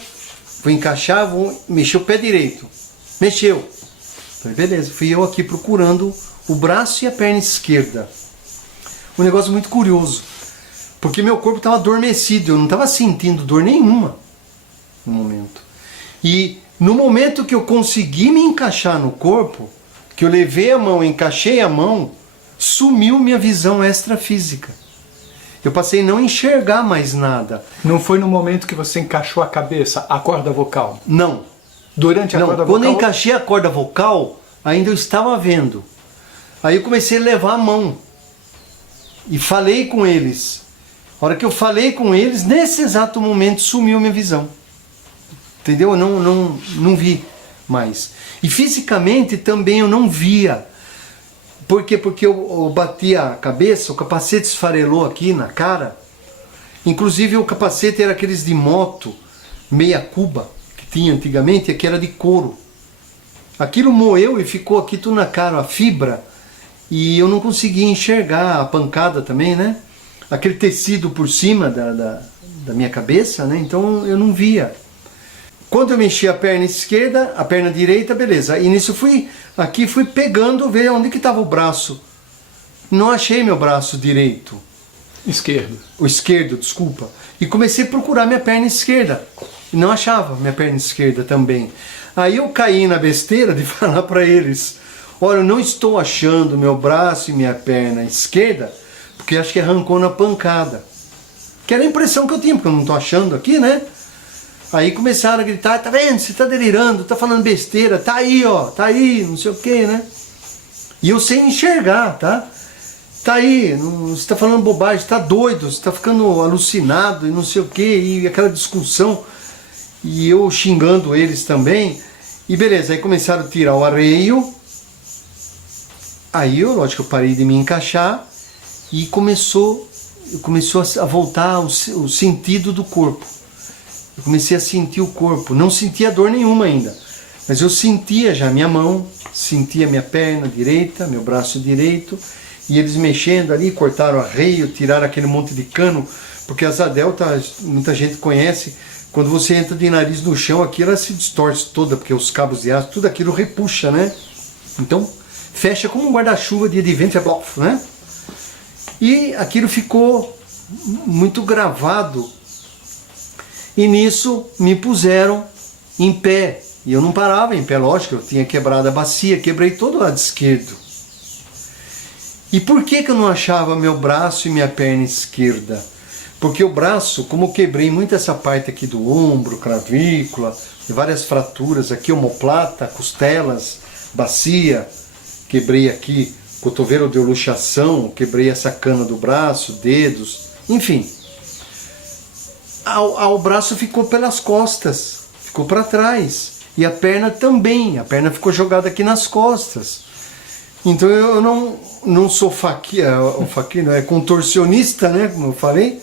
vou encaixar, vou mexer o pé direito. Mexeu. Falei, beleza, fui eu aqui procurando o braço e a perna esquerda. Um negócio muito curioso, porque meu corpo estava adormecido, eu não estava sentindo dor nenhuma no momento. E no momento que eu consegui me encaixar no corpo, que eu levei a mão, encaixei a mão, sumiu minha visão extrafísica. Eu passei a não enxergar mais nada. Não foi no momento que você encaixou a cabeça, a corda vocal? Não. Durante a corda vocal? Quando eu encaixei a corda vocal, ainda eu estava vendo. Aí eu comecei a levar a mão. E falei com eles. A hora que eu falei com eles, nesse exato momento sumiu minha visão. Entendeu? Eu não vi mais. E fisicamente também eu não via. Por quê? Porque eu bati a cabeça, o capacete esfarelou aqui na cara. Inclusive o capacete era aqueles de moto, meia cuba, que tinha antigamente, e que era de couro. Aquilo moeu e ficou aqui tudo na cara, a fibra. E eu não conseguia enxergar a pancada também, né? Aquele tecido por cima da minha cabeça, né? Então eu não via. Quando eu mexi a perna esquerda, a perna direita, beleza. E nisso fui pegando, ver onde que estava o braço. Não achei meu braço direito. Esquerdo. O esquerdo, desculpa. E comecei a procurar minha perna esquerda. E não achava minha perna esquerda também. Aí eu caí na besteira de falar para eles, olha, eu não estou achando meu braço e minha perna esquerda, porque acho que arrancou na pancada. Que era a impressão que eu tinha, porque eu não estou achando aqui, né? Aí começaram a gritar, tá vendo, você tá delirando, tá falando besteira, tá aí, ó, tá aí, não sei o que, né? E eu sem enxergar, tá? Tá aí, você tá falando bobagem, você tá doido, você tá ficando alucinado e não sei o que, e aquela discussão, e eu xingando eles também, e beleza, aí começaram a tirar o arreio, aí eu, lógico, eu parei de me encaixar, e começou a voltar o sentido do corpo. Eu comecei a sentir o corpo, não sentia dor nenhuma ainda, mas eu sentia já minha mão, sentia minha perna direita, meu braço direito, e eles mexendo ali, cortaram arreio, tiraram aquele monte de cano, porque a asa delta, muita gente conhece, quando você entra de nariz no chão, aqui ela se distorce toda, porque os cabos de aço, tudo aquilo repuxa, né? Então, fecha como um guarda-chuva dia de vento, é blof, né? E aquilo ficou muito gravado. E nisso me puseram em pé. E eu não parava em pé, lógico, eu tinha quebrado a bacia, quebrei todo o lado esquerdo. E por que eu não achava meu braço e minha perna esquerda? Porque o braço, como eu quebrei muito essa parte aqui do ombro, clavícula, várias fraturas aqui, omoplata, costelas, bacia, quebrei aqui, cotovelo deu luxação, quebrei essa cana do braço, dedos, enfim. O braço ficou pelas costas, ficou para trás. E a perna também, a perna ficou jogada aqui nas costas. Então eu não sou não é contorcionista, né, como eu falei.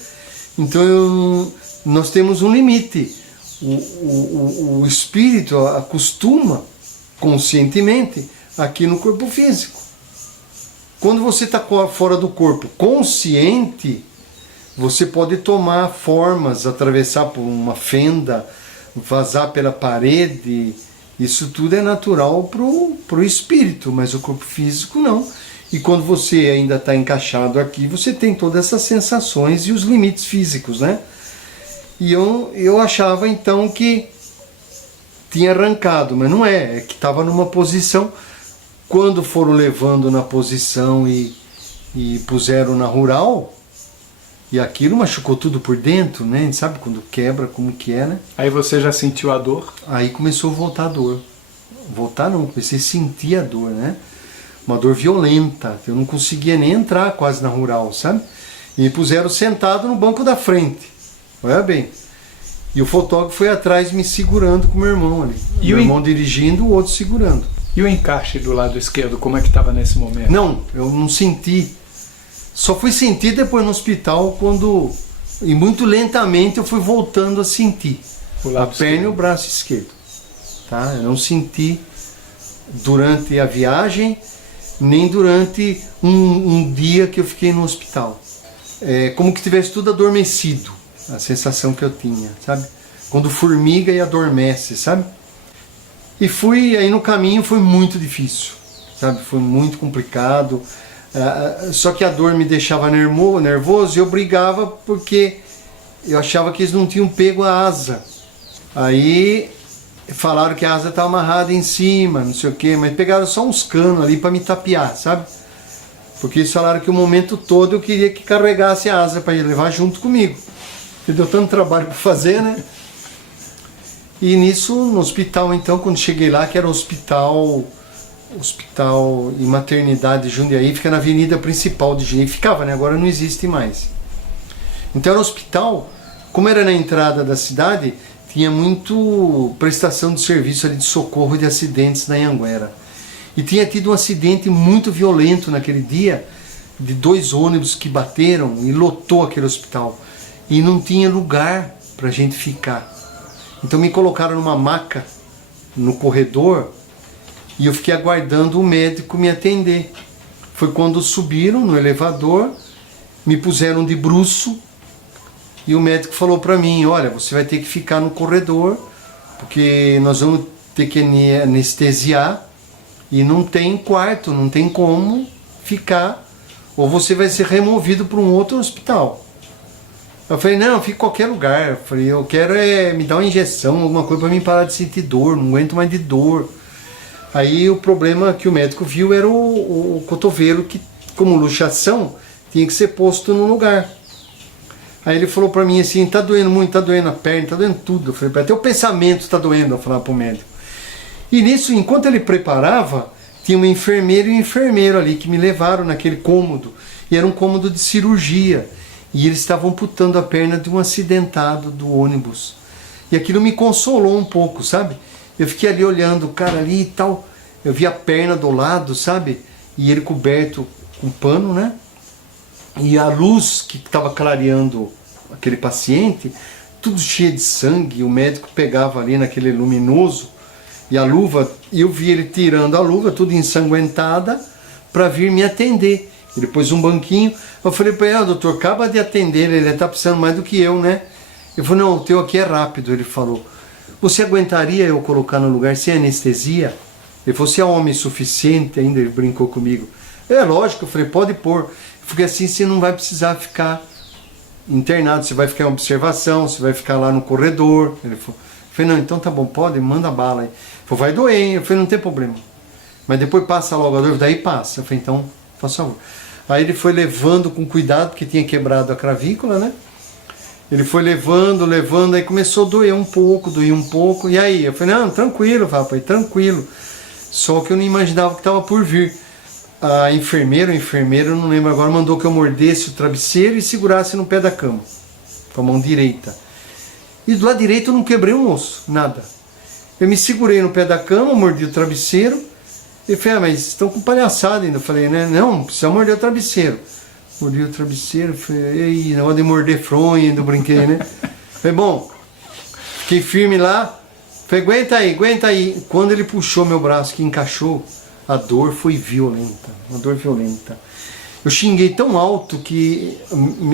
Então nós temos um limite. O espírito acostuma conscientemente aqui no corpo físico. Quando você está fora do corpo consciente, você pode tomar formas, atravessar por uma fenda, vazar pela parede. Isso tudo é natural pro espírito, mas o corpo físico não. E quando você ainda está encaixado aqui, você tem todas essas sensações e os limites físicos, né? E eu achava então que tinha arrancado, mas não é que estava numa posição. Quando foram levando na posição e puseram na rural, e aquilo machucou tudo por dentro, né? A gente sabe quando quebra, como que é, né? Aí você já sentiu a dor? Aí começou a voltar a dor. Voltar não, comecei a sentir a dor, né? Uma dor violenta, eu não conseguia nem entrar quase na rural, sabe? E me puseram sentado no banco da frente, olha bem. E o fotógrafo foi atrás me segurando com o meu irmão ali. E meu irmão dirigindo, o outro segurando. E o encaixe do lado esquerdo, como é que estava nesse momento? Não, eu não senti. Só fui sentir depois no hospital quando... E muito lentamente eu fui voltando a sentir. A perna e o braço esquerdo. Tá? Eu não senti durante a viagem, nem durante um dia que eu fiquei no hospital. É como que tivesse tudo adormecido. A sensação que eu tinha, sabe? Quando formiga e adormece, sabe? E aí no caminho foi muito difícil, sabe? Foi muito complicado. Só que a dor me deixava nervoso e eu brigava porque eu achava que eles não tinham pego a asa. Aí falaram que a asa estava amarrada em cima, não sei o que, mas pegaram só uns canos ali para me tapear, sabe? Porque eles falaram que o momento todo eu queria que carregasse a asa para levar junto comigo. Porque deu tanto trabalho para fazer, né? E nisso, no hospital, então, quando cheguei lá, que era hospital e maternidade de Jundiaí, fica na avenida principal de Jundiaí. Ficava, né? Agora não existe mais. Então era um hospital, como era na entrada da cidade, tinha muito prestação de serviço ali de socorro de acidentes na Anhanguera. E tinha tido um acidente muito violento naquele dia, de 2 ônibus que bateram e lotou aquele hospital. E não tinha lugar pra gente ficar. Então me colocaram numa maca no corredor e eu fiquei aguardando o médico me atender. Foi quando subiram no elevador, me puseram de bruço e o médico falou para mim, olha, você vai ter que ficar no corredor porque nós vamos ter que anestesiar e não tem quarto, não tem como ficar, ou você vai ser removido para um outro hospital. Eu falei, não, fica em qualquer lugar. Eu falei, eu quero me dar uma injeção, alguma coisa para mim parar de sentir dor, não aguento mais de dor. Aí o problema que o médico viu era o cotovelo, que como luxação tinha que ser posto no lugar. Aí ele falou para mim assim, tá doendo muito, tá doendo a perna, tá doendo tudo. Eu falei, até o pensamento tá doendo, eu falava pro médico. E nisso, enquanto ele preparava, tinha uma enfermeira e um enfermeiro ali que me levaram naquele cômodo. E era um cômodo de cirurgia. E eles estavam amputando a perna de um acidentado do ônibus. E aquilo me consolou um pouco, sabe? Eu fiquei ali olhando o cara ali e tal. Eu vi a perna do lado, sabe? E ele coberto com pano, né? E a luz que estava clareando aquele paciente, tudo cheio de sangue. O médico pegava ali naquele luminoso. E a luva, eu vi ele tirando a luva, tudo ensanguentada, para vir me atender. Ele pôs um banquinho. Eu falei para ele, doutor, acaba de atender, ele está precisando mais do que eu, né? Ele falou, não, o teu aqui é rápido, ele falou. Você aguentaria eu colocar no lugar sem anestesia? Ele falou, você é homem suficiente ainda? Ele brincou comigo. É lógico, eu falei, pode pôr. Porque assim você não vai precisar ficar internado, você vai ficar em observação, você vai ficar lá no corredor. Ele falou, eu falei, não, então tá bom, pode, manda bala aí. Ele falou, vai doer, hein? Eu falei, não tem problema. Mas depois passa logo a dor, daí passa. Eu falei, então, faz favor. Aí ele foi levando com cuidado, porque tinha quebrado a clavícula, né? Ele foi levando, aí começou a doer um pouco, e aí? Eu falei, não, tranquilo, papai, tranquilo. Só que eu não imaginava que estava por vir. A enfermeira, o enfermeiro, eu não lembro agora, mandou que eu mordesse o travesseiro e segurasse no pé da cama, com a mão direita. E do lado direito eu não quebrei um osso, nada. Eu me segurei no pé da cama, mordi o travesseiro. Ele falou, mas estão com palhaçada ainda. Eu falei, né? Não, precisa morder o travesseiro. Mordi o travesseiro, falei, ei, negócio de morder fronha, ainda brinquei, né? Falei, bom, fiquei firme lá. Falei, aguenta aí. Quando ele puxou meu braço, que encaixou, a dor foi violenta, uma dor violenta. Eu xinguei tão alto que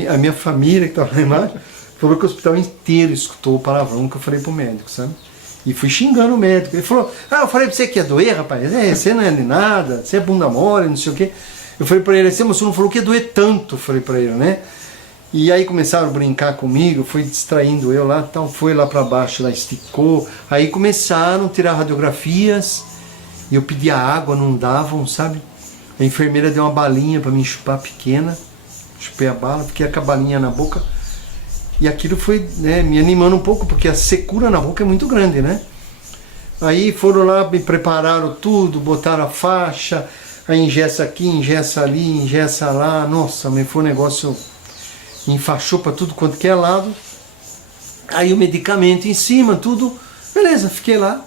a minha família, que estava lá embaixo, falou que o hospital inteiro escutou o palavrão que eu falei pro médico, sabe? E fui xingando o médico. Ele falou, eu falei pra você que ia doer, rapaz. Você não é de nada, você é bunda mole, não sei o quê. Eu falei pra ele assim, mas você não falou que ia doer tanto, eu falei pra ele, né? E aí começaram a brincar comigo, foi distraindo eu lá, tal, foi lá para baixo, lá esticou. Aí começaram a tirar radiografias, e eu pedia água, não davam, sabe? A enfermeira deu uma balinha para me chupar pequena, chupei a bala, fiquei com a balinha na boca. E aquilo foi, né, me animando um pouco, porque a secura na boca é muito grande, né? Aí foram lá, me prepararam tudo, botaram a faixa, aí engessa aqui, engessa ali, engessa lá. Nossa, mas foi um negócio, enfaixou para tudo quanto que é lado. Aí o medicamento em cima, tudo. Beleza, fiquei lá.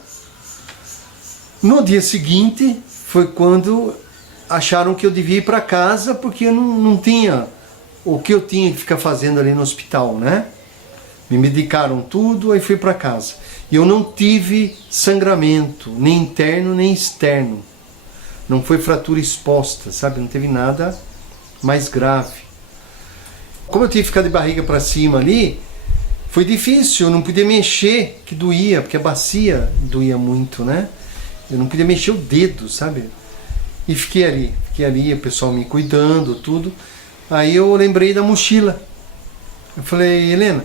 No dia seguinte foi quando acharam que eu devia ir para casa, porque eu não tinha o que eu tinha que ficar fazendo ali no hospital, né? Me medicaram tudo, aí fui para casa. E eu não tive sangramento, nem interno nem externo. Não foi fratura exposta, sabe? Não teve nada mais grave. Como eu tive que ficar de barriga para cima ali, foi difícil, eu não podia mexer, que doía, porque a bacia doía muito, né? Eu não podia mexer o dedo, sabe? E fiquei ali, o pessoal me cuidando, tudo. Aí eu lembrei da mochila. Eu falei, Helena,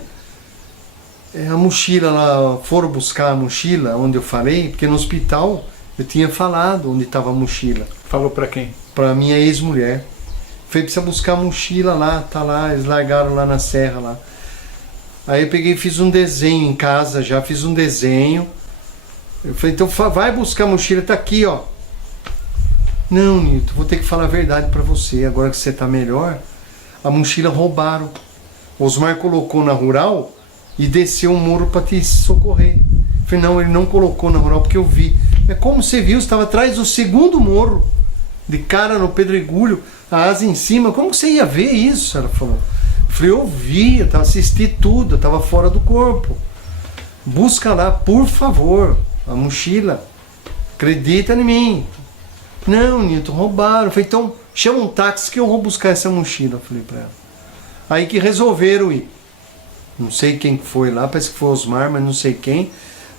a mochila lá, foram buscar a mochila onde eu falei, porque no hospital eu tinha falado onde estava a mochila. Falou para quem? Para minha ex-mulher. Falei, precisa buscar a mochila lá, tá lá, eles largaram lá na serra lá. Aí eu peguei e fiz um desenho em casa, já fiz um desenho. Eu falei, então vai buscar a mochila, tá aqui, ó. Não, Nilton, vou ter que falar a verdade para você, agora que você tá melhor. A mochila roubaram. Osmar colocou na rural e desceu um muro para te socorrer. Eu falei, não, ele não colocou na rural porque eu vi. É como você viu, estava atrás do segundo morro, de cara no pedregulho, a asa em cima. Como que você ia ver isso? Ela falou. Eu falei, eu vi, eu assisti tudo, eu estava fora do corpo. Busca lá, por favor, a mochila. Acredita em mim. Não, Nilton, roubaram. Eu falei, então chama um táxi que eu vou buscar essa mochila. Eu falei para ela. Aí que resolveram ir. Não sei quem foi lá, parece que foi Osmar, mas não sei quem.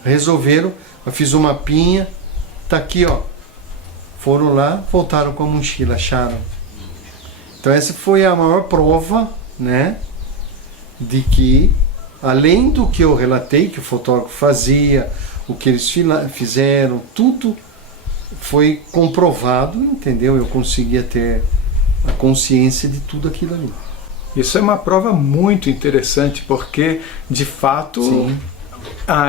Resolveram, eu fiz um mapinha, tá aqui, ó. Foram lá, voltaram com a mochila, acharam. Então essa foi a maior prova, né, de que, além do que eu relatei, que o fotógrafo fazia, o que eles fizeram, tudo foi comprovado, entendeu? Eu conseguia ter a consciência de tudo aquilo ali. Isso é uma prova muito interessante, porque, de fato,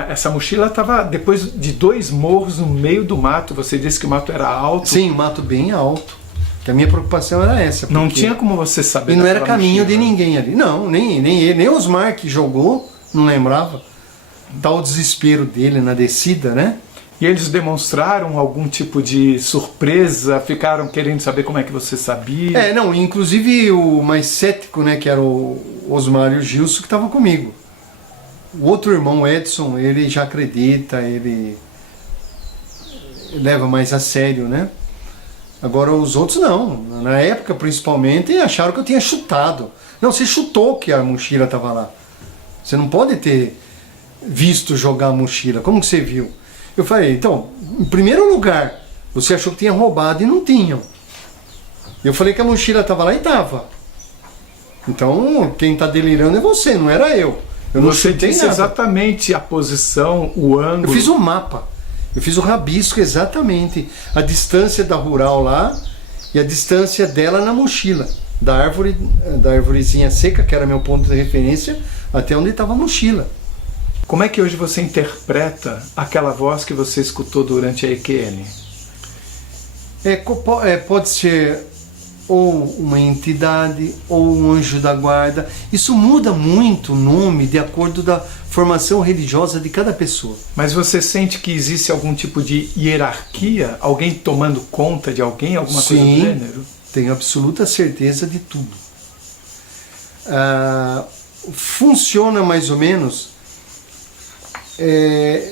essa mochila estava depois de 2 morros no meio do mato. Você disse que o mato era alto. Sim, mato bem alto. Que a minha preocupação era essa. Porque... Não tinha como você saber. E não era caminho mochila. de ninguém ali. Não, nem ele, nem Osmar que jogou, não lembrava. Dá o desespero dele na descida, né? E eles demonstraram algum tipo de surpresa? Ficaram querendo saber como é que você sabia? Não, inclusive o mais cético, né, que era o Osmar e o Gilson, que estavam comigo. O outro irmão, Edson, ele já acredita, ele leva mais a sério, né? Agora os outros não. Na época, principalmente, acharam que eu tinha chutado. Não, você chutou que a mochila estava lá. Você não pode ter visto jogar a mochila. Como que você viu? Eu falei, então, em primeiro lugar, você achou que tinha roubado e não tinham. Eu falei que a mochila estava lá e estava. Então, quem está delirando é você, não era eu. Eu não Você chutei disse nada. Exatamente a posição, o ângulo. Eu fiz um mapa. Eu fiz o rabisco exatamente. A distância da rural lá e a distância dela na mochila. Da árvore, da árvorezinha seca, que era meu ponto de referência, até onde estava a mochila. Como é que hoje você interpreta aquela voz que você escutou durante a EQN? Pode ser ou uma entidade ou um anjo da guarda. Isso muda muito o nome de acordo da formação religiosa de cada pessoa. Mas você sente que existe algum tipo de hierarquia? Alguém tomando conta de alguém? Alguma coisa do gênero? Tenho absoluta certeza de tudo. Funciona mais ou menos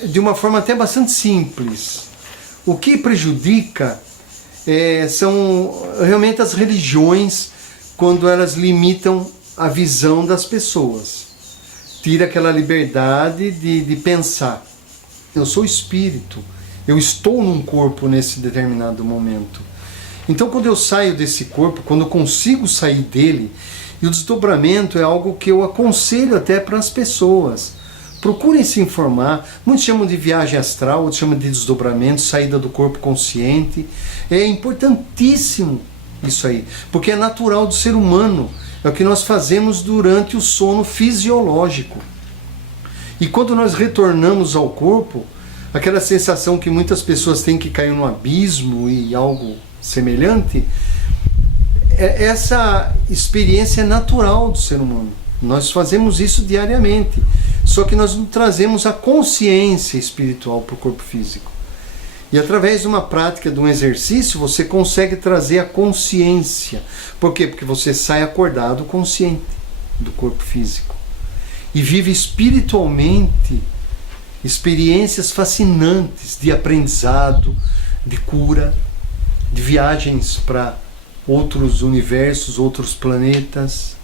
de uma forma até bastante simples. O que prejudica são realmente as religiões, quando elas limitam a visão das pessoas. Tira aquela liberdade de pensar. Eu sou espírito, eu estou num corpo nesse determinado momento. Então quando eu saio desse corpo, quando eu consigo sair dele, E o desdobramento é algo que eu aconselho até para as pessoas. Procurem se informar. Muitos chamam de viagem astral, outros chamam de desdobramento, saída do corpo consciente. É importantíssimo isso aí, porque é natural do ser humano. É o que nós fazemos durante o sono fisiológico. E quando nós retornamos ao corpo, aquela sensação que muitas pessoas têm que cair no abismo e algo semelhante, essa experiência é natural do ser humano. Nós fazemos isso diariamente, só que nós não trazemos a consciência espiritual para o corpo físico. E através de uma prática, de um exercício, você consegue trazer a consciência. Por quê? Porque você sai acordado, consciente do corpo físico. E vive espiritualmente experiências fascinantes de aprendizado, de cura, de viagens para outros universos, outros planetas,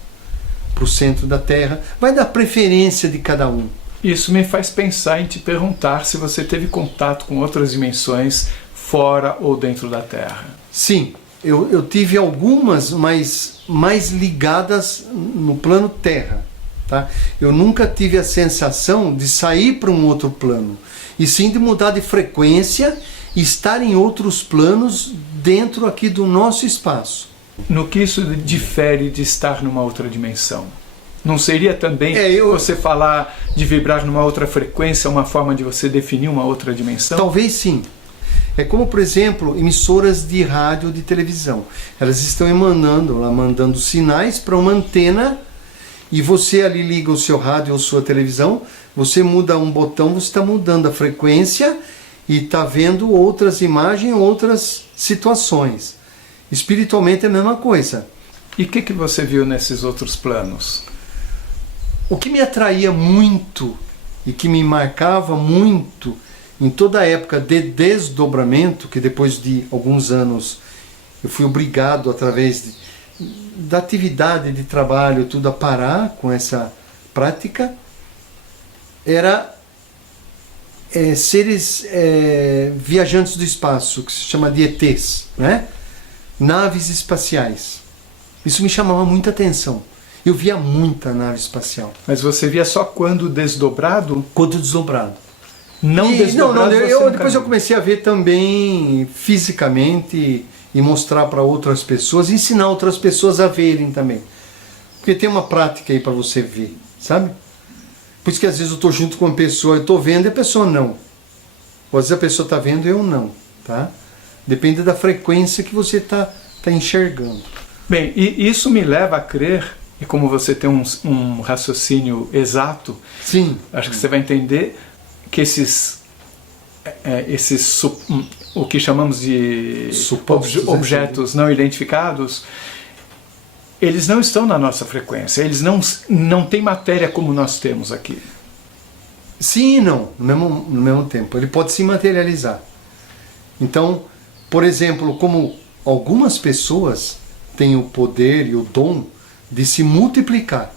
para o centro da Terra. Vai dar preferência de cada um. Isso me faz pensar em te perguntar se você teve contato com outras dimensões fora ou dentro da Terra. Sim, eu tive algumas, mas mais ligadas no plano Terra. Tá? Eu nunca tive a sensação de sair para um outro plano, e sim de mudar de frequência e estar em outros planos dentro aqui do nosso espaço. No que isso difere de estar numa outra dimensão? Não seria também você falar de vibrar numa outra frequência uma forma de você definir uma outra dimensão? Talvez sim. É como, por exemplo, emissoras de rádio ou de televisão. Elas estão mandando sinais para uma antena, e você ali liga o seu rádio ou sua televisão, você muda um botão, você está mudando a frequência e está vendo outras imagens, outras situações. Espiritualmente é a mesma coisa. E o que você viu nesses outros planos? O que me atraía muito e que me marcava muito em toda a época de desdobramento, que depois de alguns anos eu fui obrigado, através da atividade de trabalho, tudo a parar com essa prática, era seres viajantes do espaço, que se chama de ETs, né? Naves espaciais. Isso me chamava muita atenção. Eu via muita nave espacial. Mas você via só quando desdobrado? Quando desdobrado. Não desdobrado. Depois eu comecei a ver também fisicamente e mostrar para outras pessoas, ensinar outras pessoas a verem também. Porque tem uma prática aí para você ver, sabe? Por isso que às vezes eu estou junto com uma pessoa, eu estou vendo e a pessoa não. Ou às vezes a pessoa está vendo e eu não, tá? Depende da frequência que você está enxergando. Bem, e isso me leva a crer, e como você tem um raciocínio exato, sim, acho que você vai entender que o que chamamos de objetos não identificados, eles não estão na nossa frequência, eles não têm matéria como nós temos aqui. Sim e não, no mesmo tempo. Ele pode se materializar. Então, por exemplo, como algumas pessoas têm o poder e o dom de se multiplicar,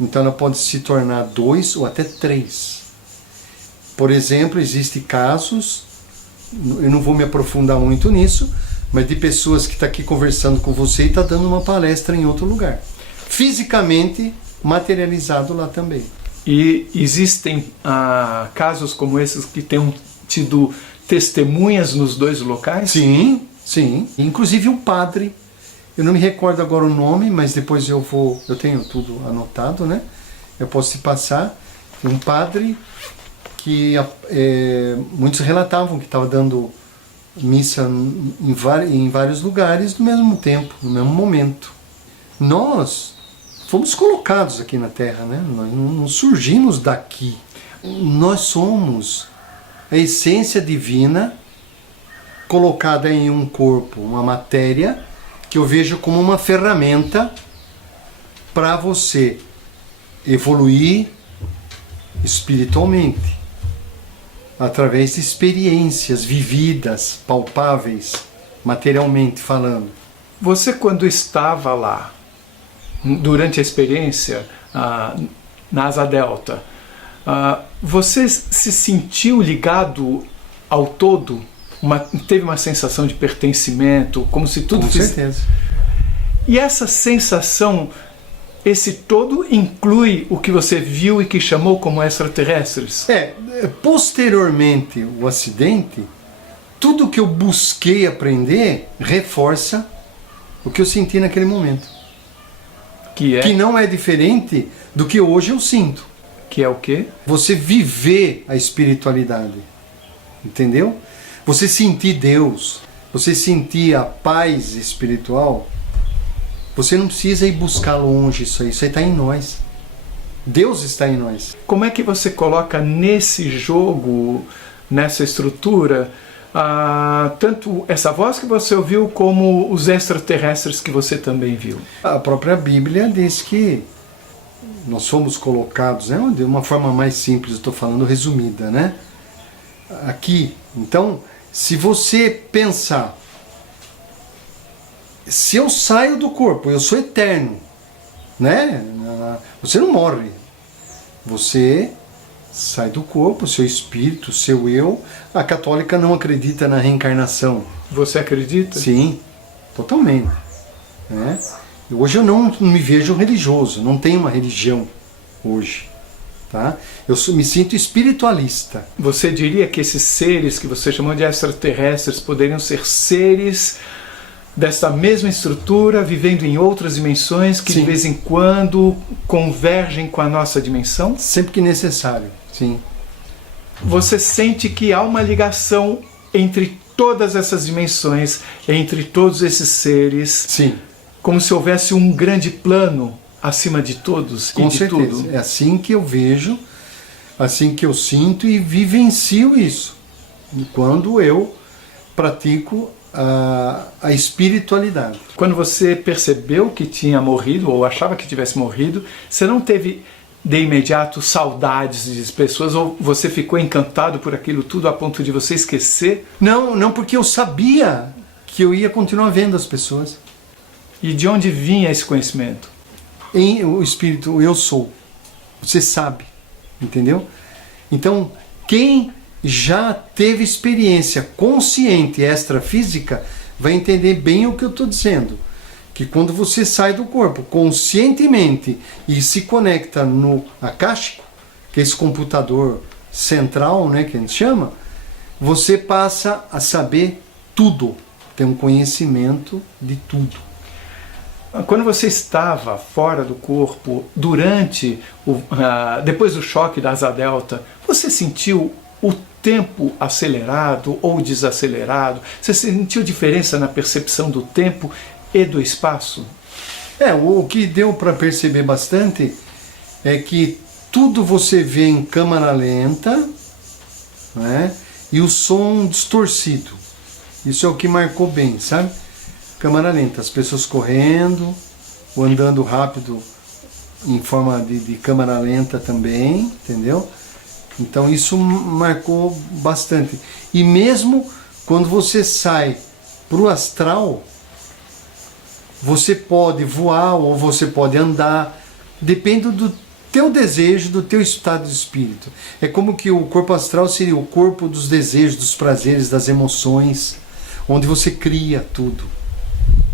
então ela pode se tornar 2 ou até 3. Por exemplo, existem casos, eu não vou me aprofundar muito nisso, mas de pessoas que estão aqui conversando com você e está dando uma palestra em outro lugar. Fisicamente materializado lá também. E existem casos como esses que tenham tido testemunhas nos dois locais? Sim, sim. Inclusive um padre, eu não me recordo agora o nome, mas depois eu tenho tudo anotado, né? Eu posso te passar. Um padre que muitos relatavam que estava dando missa em vários lugares no mesmo tempo, no mesmo momento. Nós fomos colocados aqui na Terra, né? Nós não surgimos daqui. Nós somos a essência divina colocada em um corpo, uma matéria que eu vejo como uma ferramenta para você evoluir espiritualmente, através de experiências vividas, palpáveis, materialmente falando. Você, quando estava lá, durante a experiência na Asa Delta, você se sentiu ligado ao todo? Teve uma sensação de pertencimento, como se tudo Com certeza. E essa sensação esse todo inclui o que você viu e que chamou como extraterrestres? Posteriormente o acidente, tudo que eu busquei aprender reforça o que eu senti naquele momento. Que não é diferente do que hoje eu sinto. Que é o quê? Você viver a espiritualidade. Entendeu? Você sentir Deus, você sentir a paz espiritual. Você não precisa ir buscar longe isso aí está em nós. Deus está em nós. Como é que você coloca nesse jogo, nessa estrutura, tanto essa voz que você ouviu como os extraterrestres que você também viu? A própria Bíblia diz que nós fomos colocados, de uma forma mais simples, eu estou falando resumida, né? Aqui. Então, se você pensar, se eu saio do corpo, eu sou eterno, né? Você não morre. Você sai do corpo, seu espírito, seu eu. A católica não acredita na reencarnação. Você acredita? Sim, totalmente. Né? Hoje eu não me vejo religioso, não tenho uma religião hoje. Tá? Eu me sinto espiritualista. Você diria que esses seres que você chamou de extraterrestres poderiam ser seres dessa mesma estrutura, vivendo em outras dimensões, que sim, de vez em quando convergem com a nossa dimensão? Sempre que necessário, sim. Você sente que há uma ligação entre todas essas dimensões, entre todos esses seres? Sim. Como se houvesse um grande plano acima de todos com e de certeza. tudo? É assim que eu vejo, assim que eu sinto e vivencio isso. Quando eu pratico a espiritualidade. Quando você percebeu que tinha morrido, ou achava que tivesse morrido, você não teve de imediato saudades de pessoas, ou você ficou encantado por aquilo tudo a ponto de você esquecer? Não, porque eu sabia que eu ia continuar vendo as pessoas. E de onde vinha esse conhecimento? Em o espírito, eu sou. Você sabe, entendeu? Então, quem já teve experiência consciente extrafísica vai entender bem o que eu estou dizendo. Que quando você sai do corpo conscientemente e se conecta no akáshico, que é esse computador central, né, que a gente chama, você passa a saber tudo, tem um conhecimento de tudo. Quando você estava fora do corpo, depois do choque da asa delta, você sentiu o tempo acelerado ou desacelerado? Você sentiu diferença na percepção do tempo e do espaço? O que deu para perceber bastante é que tudo você vê em câmara lenta, né? E o som distorcido. Isso é o que marcou bem, sabe? Câmara lenta, as pessoas correndo, ou andando rápido em forma de câmara lenta também, entendeu? Então isso marcou bastante. E mesmo quando você sai para o astral, você pode voar ou você pode andar, depende do teu desejo, do teu estado de espírito. É como que o corpo astral seria o corpo dos desejos, dos prazeres, das emoções, onde você cria tudo.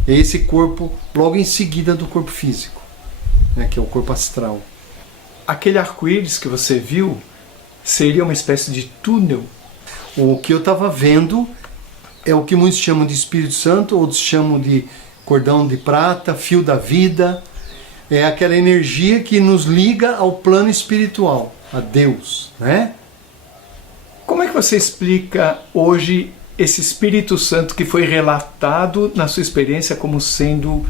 É esse corpo logo em seguida do corpo físico, né, que é o corpo astral. Aquele arco-íris que você viu seria uma espécie de túnel? O que eu estava vendo é o que muitos chamam de Espírito Santo, outros chamam de cordão de prata, fio da vida. É aquela energia que nos liga ao plano espiritual, a Deus, né? Como é que você explica hoje esse Espírito Santo que foi relatado na sua experiência como sendo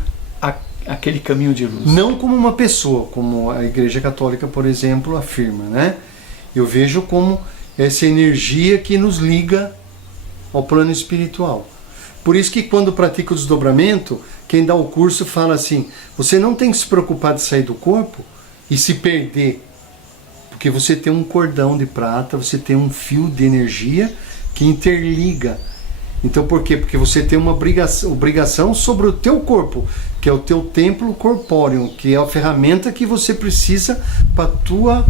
aquele caminho de luz? Não como uma pessoa, como a Igreja Católica, por exemplo, afirma, né? Eu vejo como essa energia que nos liga ao plano espiritual. Por isso que quando pratica o desdobramento, quem dá o curso fala assim, você não tem que se preocupar de sair do corpo e se perder, porque você tem um cordão de prata, você tem um fio de energia que interliga. Então por quê? Porque você tem uma obrigação sobre o teu corpo, que é o teu templo corpóreo, que é a ferramenta que você precisa para a tua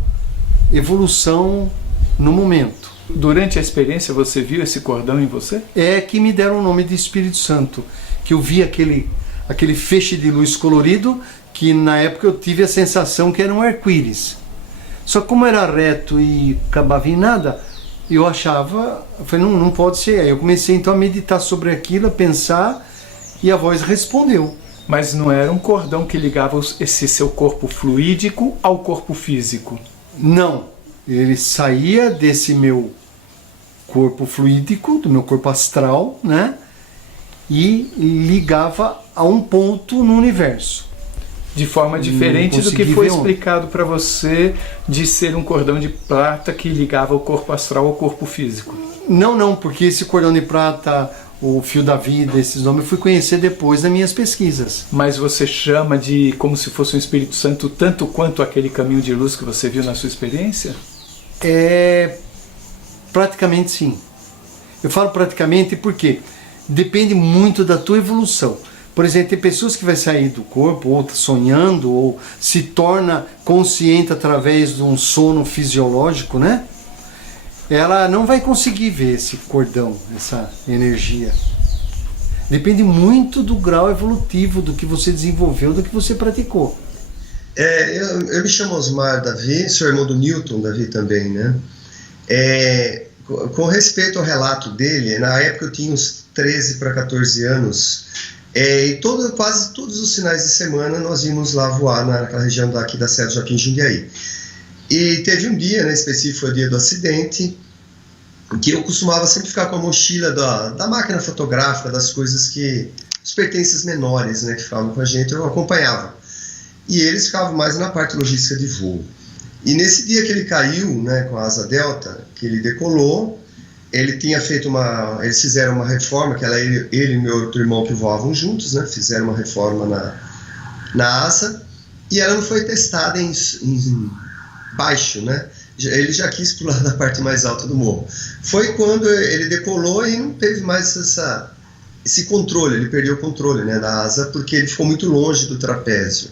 evolução no momento. Durante a experiência você viu esse cordão em você? É que me deram o nome de Espírito Santo, que eu vi aquele feixe de luz colorido que na época eu tive a sensação que era um arco-íris. Só que como era reto e acabava em nada, eu achava, eu falei, não pode ser. Aí eu comecei então a meditar sobre aquilo, a pensar, e a voz respondeu. Mas não era um cordão que ligava esse seu corpo fluídico ao corpo físico? Não, ele saía desse meu corpo fluídico, do meu corpo astral, né? E ligava a um ponto no universo. De forma diferente do que foi explicado para você de ser um cordão de prata que ligava o corpo astral ao corpo físico. Não, porque esse cordão de prata, o fio da vida, esses nomes eu fui conhecer depois das minhas pesquisas. Mas você chama de como se fosse um Espírito Santo tanto quanto aquele caminho de luz que você viu na sua experiência? Praticamente sim. Eu falo praticamente porque depende muito da tua evolução. Por exemplo, tem pessoas que vai sair do corpo, ou sonhando, ou se torna consciente através de um sono fisiológico, né? Ela não vai conseguir ver esse cordão, essa energia. Depende muito do grau evolutivo, do que você desenvolveu, do que você praticou. Eu me chamo Osmar Davi, sou irmão do Newton Davi também, né? Com respeito ao relato dele, na época eu tinha uns 13 para 14 anos, e quase todos os finais de semana nós íamos lá voar naquela região daqui da Serra do Joaquim Jundiaí. E teve um dia, né, específico, foi o dia do acidente, que eu costumava sempre ficar com a mochila da máquina fotográfica, das coisas os pertences menores, né, que ficavam com a gente, eu acompanhava. E eles ficavam mais na parte logística de voo. E nesse dia que ele caiu, né, com a asa delta, que ele decolou, eles fizeram uma reforma, que era ele e meu outro irmão que voavam juntos, né, fizeram uma reforma na asa, e ela não foi testada em baixo, né, ele já quis pular da parte mais alta do morro. Foi quando ele decolou e não teve mais esse controle, ele perdeu o controle, né, da asa, porque ele ficou muito longe do trapézio.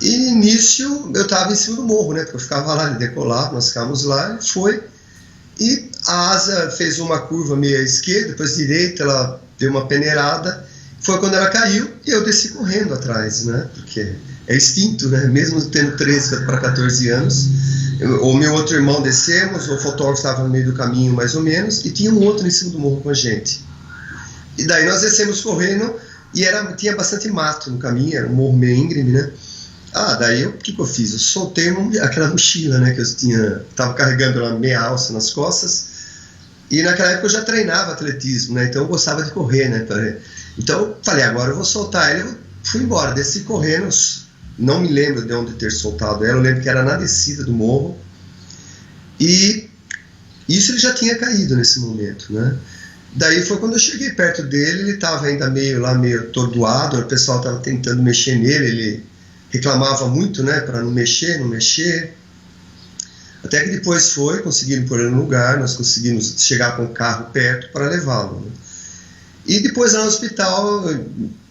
E nisso eu estava em cima do morro, né, porque eu ficava lá, ele decolava, nós ficávamos lá, ele foi, e a asa fez uma curva meio à esquerda, depois à direita, ela deu uma peneirada, foi quando ela caiu e eu desci correndo atrás, né, porque é instinto, né, mesmo tendo 13 para 14 anos, o meu outro irmão descemos, o fotógrafo estava no meio do caminho mais ou menos, e tinha um outro em cima do morro com a gente. E daí nós descemos correndo, e tinha bastante mato no caminho, era um morro meio íngreme, né. Daí o que eu fiz? Eu soltei aquela mochila, né, que eu estava carregando uma meia alça nas costas, e naquela época eu já treinava atletismo, né, então eu gostava de correr, né, então eu falei, agora eu vou soltar ele, eu fui embora, desci correndo, não me lembro de onde ter soltado ela, eu lembro que era na descida do morro, e isso ele já tinha caído nesse momento, né. Daí foi quando eu cheguei perto dele, ele estava ainda meio atordoado, o pessoal estava tentando mexer nele, ele reclamava muito, né, para não mexer, até que depois conseguiram pôr ele no lugar, nós conseguimos chegar com o carro perto para levá-lo, né. E depois lá no hospital,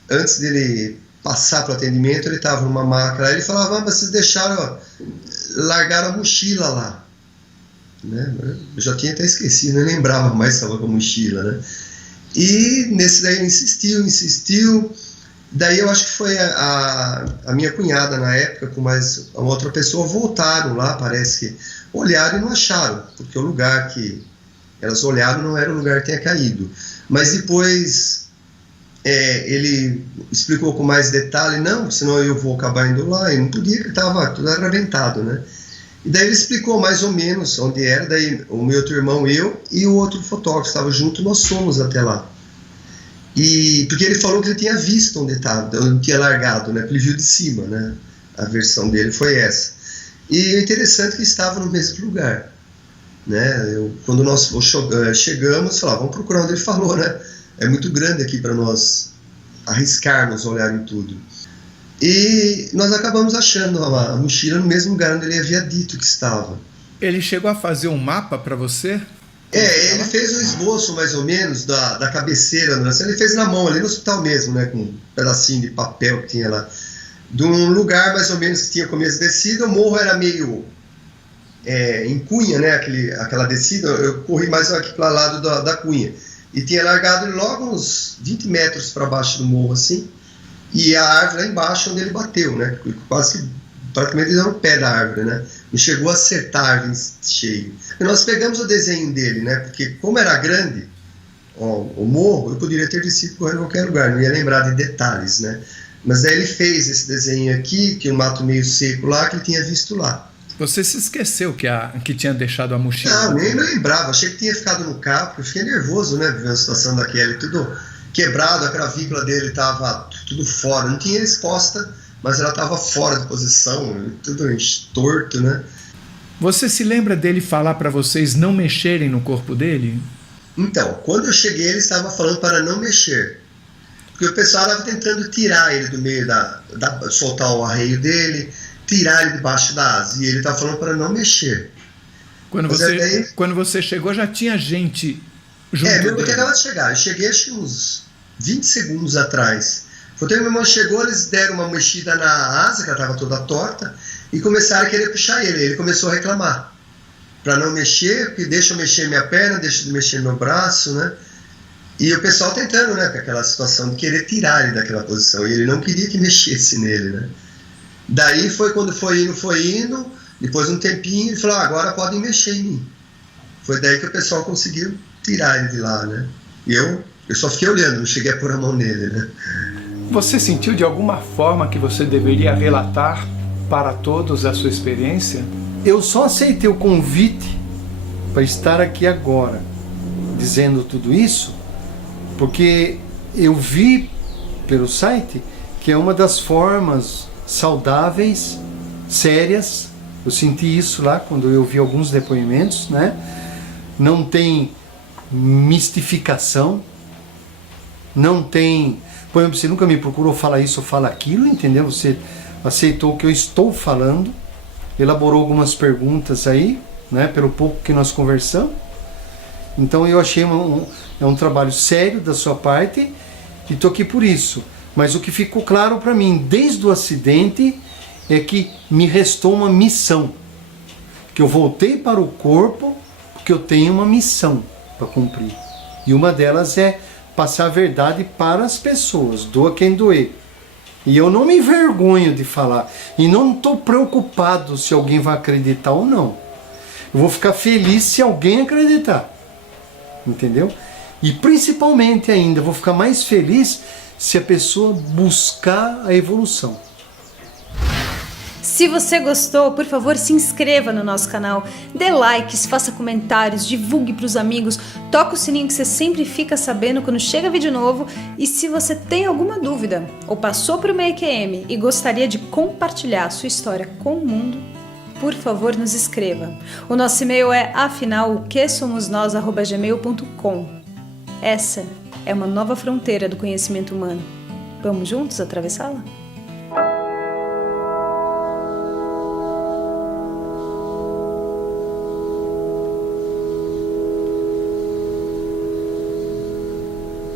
antes dele passar para o atendimento, ele estava numa maca lá, ele falava, mas vocês largaram a mochila lá, né, eu já tinha até esquecido, não lembrava mais que estava com a mochila, né, e nesse daí ele insistiu. Daí eu acho que foi a minha cunhada na época, com mais uma outra pessoa, voltaram lá, parece que olharam e não acharam, porque o lugar que elas olharam não era o lugar que tinha caído. Mas depois ele explicou com mais detalhe, não, senão eu vou acabar indo lá, e não podia, que estava tudo arrebentado, né? E daí ele explicou mais ou menos onde era, daí o meu outro irmão, eu e o outro fotógrafo estavam juntos, nós fomos até lá. Porque ele falou que ele tinha visto onde tinha largado, né? Ele viu de cima, né? A versão dele foi essa. E o interessante é que estava no mesmo lugar, né? Quando nós chegamos, falava, vamos procurar onde ele falou, né? É muito grande aqui para nós arriscarmos olhar em tudo. E nós acabamos achando a mochila no mesmo lugar onde ele havia dito que estava. Ele chegou a fazer um mapa para você? Ele fez um esboço mais ou menos da cabeceira, ele fez na mão ali no hospital mesmo, né, com um pedacinho de papel que tinha lá, de um lugar mais ou menos que tinha começo e descida. O morro era meio em cunha, né, aquela descida, eu corri mais aqui para o lado da cunha, e tinha largado logo uns 20 metros para baixo do morro assim, e a árvore lá embaixo onde ele bateu, né? Quase que praticamente deu no pé da árvore, né? Não chegou a acertar a árvore em cheio. E nós pegamos o desenho dele, né? Porque como era grande, o morro, eu poderia ter descido correndo em qualquer lugar, não ia lembrar de detalhes, né? Mas daí ele fez esse desenho aqui, que é um mato meio seco lá, que ele tinha visto lá. Você se esqueceu que tinha deixado a mochila? Não, nem lembrava, achei que tinha ficado no carro, eu fiquei nervoso, né, vendo a situação daquele, tudo quebrado, a cravícula dele estava tudo fora, não tinha exposta, mas ela estava fora de posição, tudo torto, né. Você se lembra dele falar para vocês não mexerem no corpo dele? Então, quando eu cheguei, ele estava falando para não mexer, porque o pessoal estava tentando tirar ele do meio soltar o arreio dele, tirar ele debaixo da asa, e ele estava falando para não mexer. Quando você chegou, já tinha gente junto dele? Meu irmão acabava de chegar, eu cheguei acho que uns 20 segundos atrás. Quando meu irmão chegou, eles deram uma mexida na asa, que ela estava toda torta, e começaram a querer puxar ele. Ele começou a reclamar, para não mexer, porque deixa eu mexer minha perna, deixa eu mexer meu braço, né? E o pessoal tentando, né, com aquela situação de querer tirar ele daquela posição, e ele não queria que mexesse nele, né? Daí foi quando foi indo, depois de um tempinho, ele falou, agora podem mexer em mim. Foi daí que o pessoal conseguiu tirar ele de lá, né? E eu só fiquei olhando, não cheguei a pôr a mão nele, né? Você sentiu de alguma forma que você deveria relatar para todos a sua experiência? Eu só aceitei o convite para estar aqui agora, dizendo tudo isso, porque eu vi pelo site que é uma das formas saudáveis, sérias. Eu senti isso lá quando eu vi alguns depoimentos, né? Não tem mistificação, não tem, por exemplo, você nunca me procurou falar isso ou falar aquilo, entendeu? Você aceitou o que eu estou falando, elaborou algumas perguntas aí, né? Pelo pouco que nós conversamos. Então eu achei um trabalho sério da sua parte e estou aqui por isso. Mas o que ficou claro para mim desde o acidente é que me restou uma missão. Que eu voltei para o corpo porque eu tenho uma missão para cumprir. E uma delas é passar a verdade para as pessoas, doa quem doer. E eu não me envergonho de falar. E não estou preocupado se alguém vai acreditar ou não. Eu vou ficar feliz se alguém acreditar. Entendeu? E principalmente ainda, vou ficar mais feliz se a pessoa buscar a evolução. Se você gostou, por favor, se inscreva no nosso canal, dê likes, faça comentários, divulgue para os amigos, toca o sininho que você sempre fica sabendo quando chega vídeo novo. E se você tem alguma dúvida ou passou por uma EQM e gostaria de compartilhar a sua história com o mundo, por favor, nos escreva. O nosso e-mail é afinal-o-que-somos-nós@gmail.com. Essa é uma nova fronteira do conhecimento humano. Vamos juntos atravessá-la?